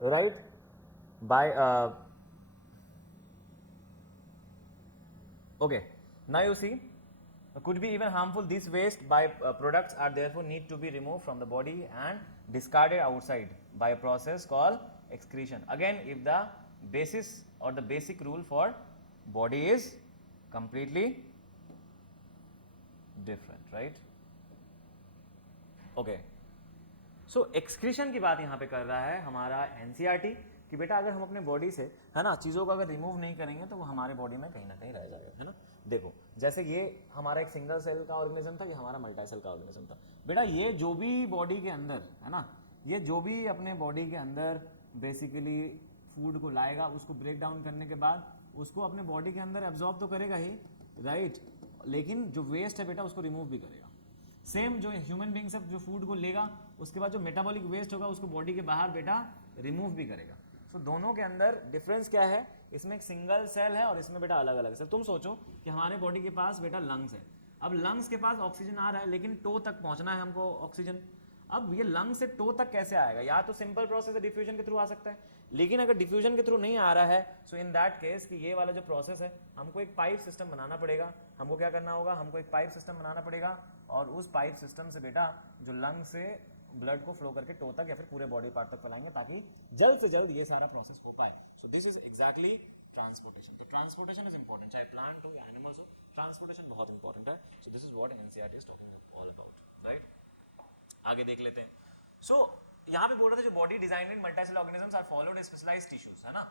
right, by okay, now you see, could be even harmful. These waste by products are therefore need to be removed from the body and discarded outside by a process called excretion. Again, if the basis or the basic rule for body is completely different, right? Okay, so excretion की बात यहाँ पे कर रहा है हमारा NCERT कि बेटा अगर हम अपने बॉडी से, है ना, चीज़ों को अगर रिमूव नहीं करेंगे तो वो हमारे बॉडी में कहीं ना कहीं रह जाएगा, है ना। देखो जैसे ये हमारा एक सिंगल सेल का ऑर्गेनिज्म था, ये हमारा मल्टी सेल का ऑर्गेनिज्म था। बेटा ये जो भी बॉडी के अंदर, है ना, ये जो भी अपने बॉडी के अंदर बेसिकली फूड को लाएगा, उसको ब्रेक डाउन करने के बाद उसको अपने बॉडी के अंदर एब्जॉर्ब तो करेगा ही, राइट, लेकिन जो वेस्ट है बेटा उसको रिमूव भी करेगा। सेम जो ह्यूमन बींग से जो फूड को लेगा उसके बाद जो मेटाबॉलिक वेस्ट होगा उसको बॉडी के बाहर बेटा रिमूव भी करेगा। सो दोनों के अंदर डिफरेंस क्या है? इसमें एक सिंगल सेल है और इसमें बेटा अलग अलग सेल। तुम सोचो कि हमारे बॉडी के पास बेटा लंग्स है, अब लंग्स के पास ऑक्सीजन आ रहा है लेकिन टो तक पहुंचना है हमको ऑक्सीजन। अब ये लंग से टो तक कैसे आएगा? या तो सिंपल प्रोसेस है डिफ्यूजन के थ्रू आ सकता है, लेकिन अगर डिफ्यूजन के थ्रू नहीं आ रहा है सो इन दैट केस कि ये वाला जो प्रोसेस है हमको एक पाइप सिस्टम बनाना पड़ेगा। हमको क्या करना होगा? हमको एक पाइप सिस्टम बनाना पड़ेगा और उस पाइप सिस्टम से बेटा जो लंग से ब्लड को फ्लो करके टो तक या फिर पूरे बॉडी पार्ट तक फैलाएंगे ताकि जल्द से जल्द ये सारा प्रोसेस हो पाए। So this is exactly transportation. तो ट्रांसपोर्टेशन इज इंपॉर्टेंट, चाहे प्लांट हो या एनिमल्स हो, ट्रांसपोर्टेशन बहुत इंपॉर्टेंट है। So this is what NCERT is talking all about, right. आगे देख लेते हैं। सो यहाँ पे बोल रहे थे जो body design in multicell organisms are followed specialised tissues, है ना,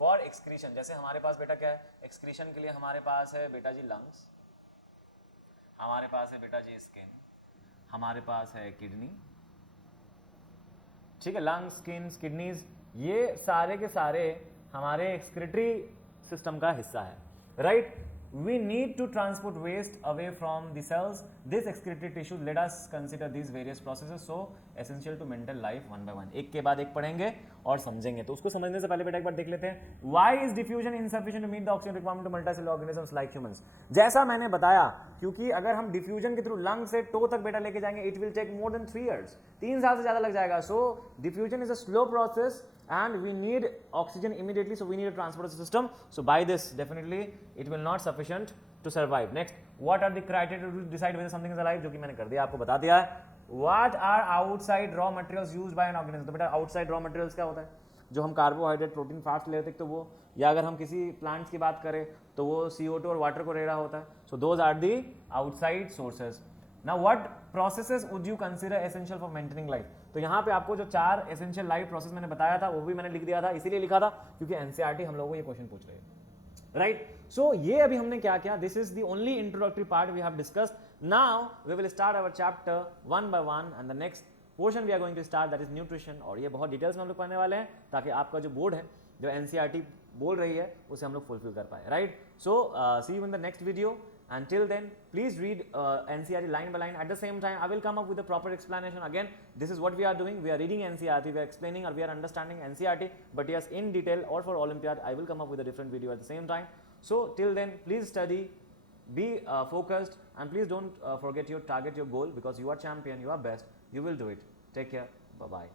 फॉर एक्सक्रीशन। जैसे हमारे पास बेटा क्या है एक्सक्रीशन के लिए? हमारे पास है बेटा जी लंग्स, हमारे पास है बेटा जी स्किन, हमारे पास है किडनी, ठीक है, लंग्स, स्किन, किडनीज, ये सारे के सारे हमारे एक्सक्रीटरी सिस्टम का हिस्सा है, right. We need to transport waste away from the cells. This excretory tissue, let us consider these various processes so essential to mental life one by one. एक के बाद एक पढ़ेंगे और समझेंगे। तो उसको समझने से पहले बेटा एक बार देख लेते हैं why is diffusion insufficient to meet the oxygen requirement to multicellular organisms like humans। जैसा मैंने बताया, क्योंकि अगर हम डिफ्यूजन के थ्रू लंग से टो तक बेटा लेके जाएंगे it will take more than 3 years, 3 साल से ज्यादा लग जाएगा। So diffusion is a slow process and we need oxygen immediately, so we need a transport system. So by this definitely it will not sufficient to survive. Next, what are the criteria to decide whether something is alive? जो कि मैंने कर दिया, आपको बता दिया है। What are outside raw materials used by an organism? तो बेटा outside raw materials क्या होता है? जो हम कार्बोहाइड्रेट, प्रोटीन, फैट्स लेते हैं तो वो, या अगर हम किसी प्लांट्स की बात करें तो वो CO2 और वाटर को ले रहा होता है। So those are the outside sources. Now what processes would you consider essential for maintaining life? तो यहाँ पे आपको जो 4 essential life process मैंने बताया था वो भी मैंने लिख दिया था, इसीलिए लिखा था क्योंकि एनसीईआरटी हम लोगों को ये क्वेश्चन पूछ रही है, राइट। सो ये अभी हमने क्या किया, this is the only introductory part we have discussed. Now we will start our chapter one by one and the next portion we are going to start that is nutrition. और ये बहुत details में हम लोग पढ़ने वाले हैं ताकि आपका जो बोर्ड है, जो एनसीईआरटी बोल रही है, उसे हम लोग फुलफिल कर पाए, right. So see you in the next video. Until then, please read NCERT line by line. At the same time, I will come up with a proper explanation. Again, this is what we are doing. We are reading NCERT, we are explaining or we are understanding NCERT. But yes, in detail or for Olympiad, I will come up with a different video at the same time. So till then, please study, be focused, and please don't forget your target, your goal, because you are champion, you are best. You will do it. Take care. Bye bye.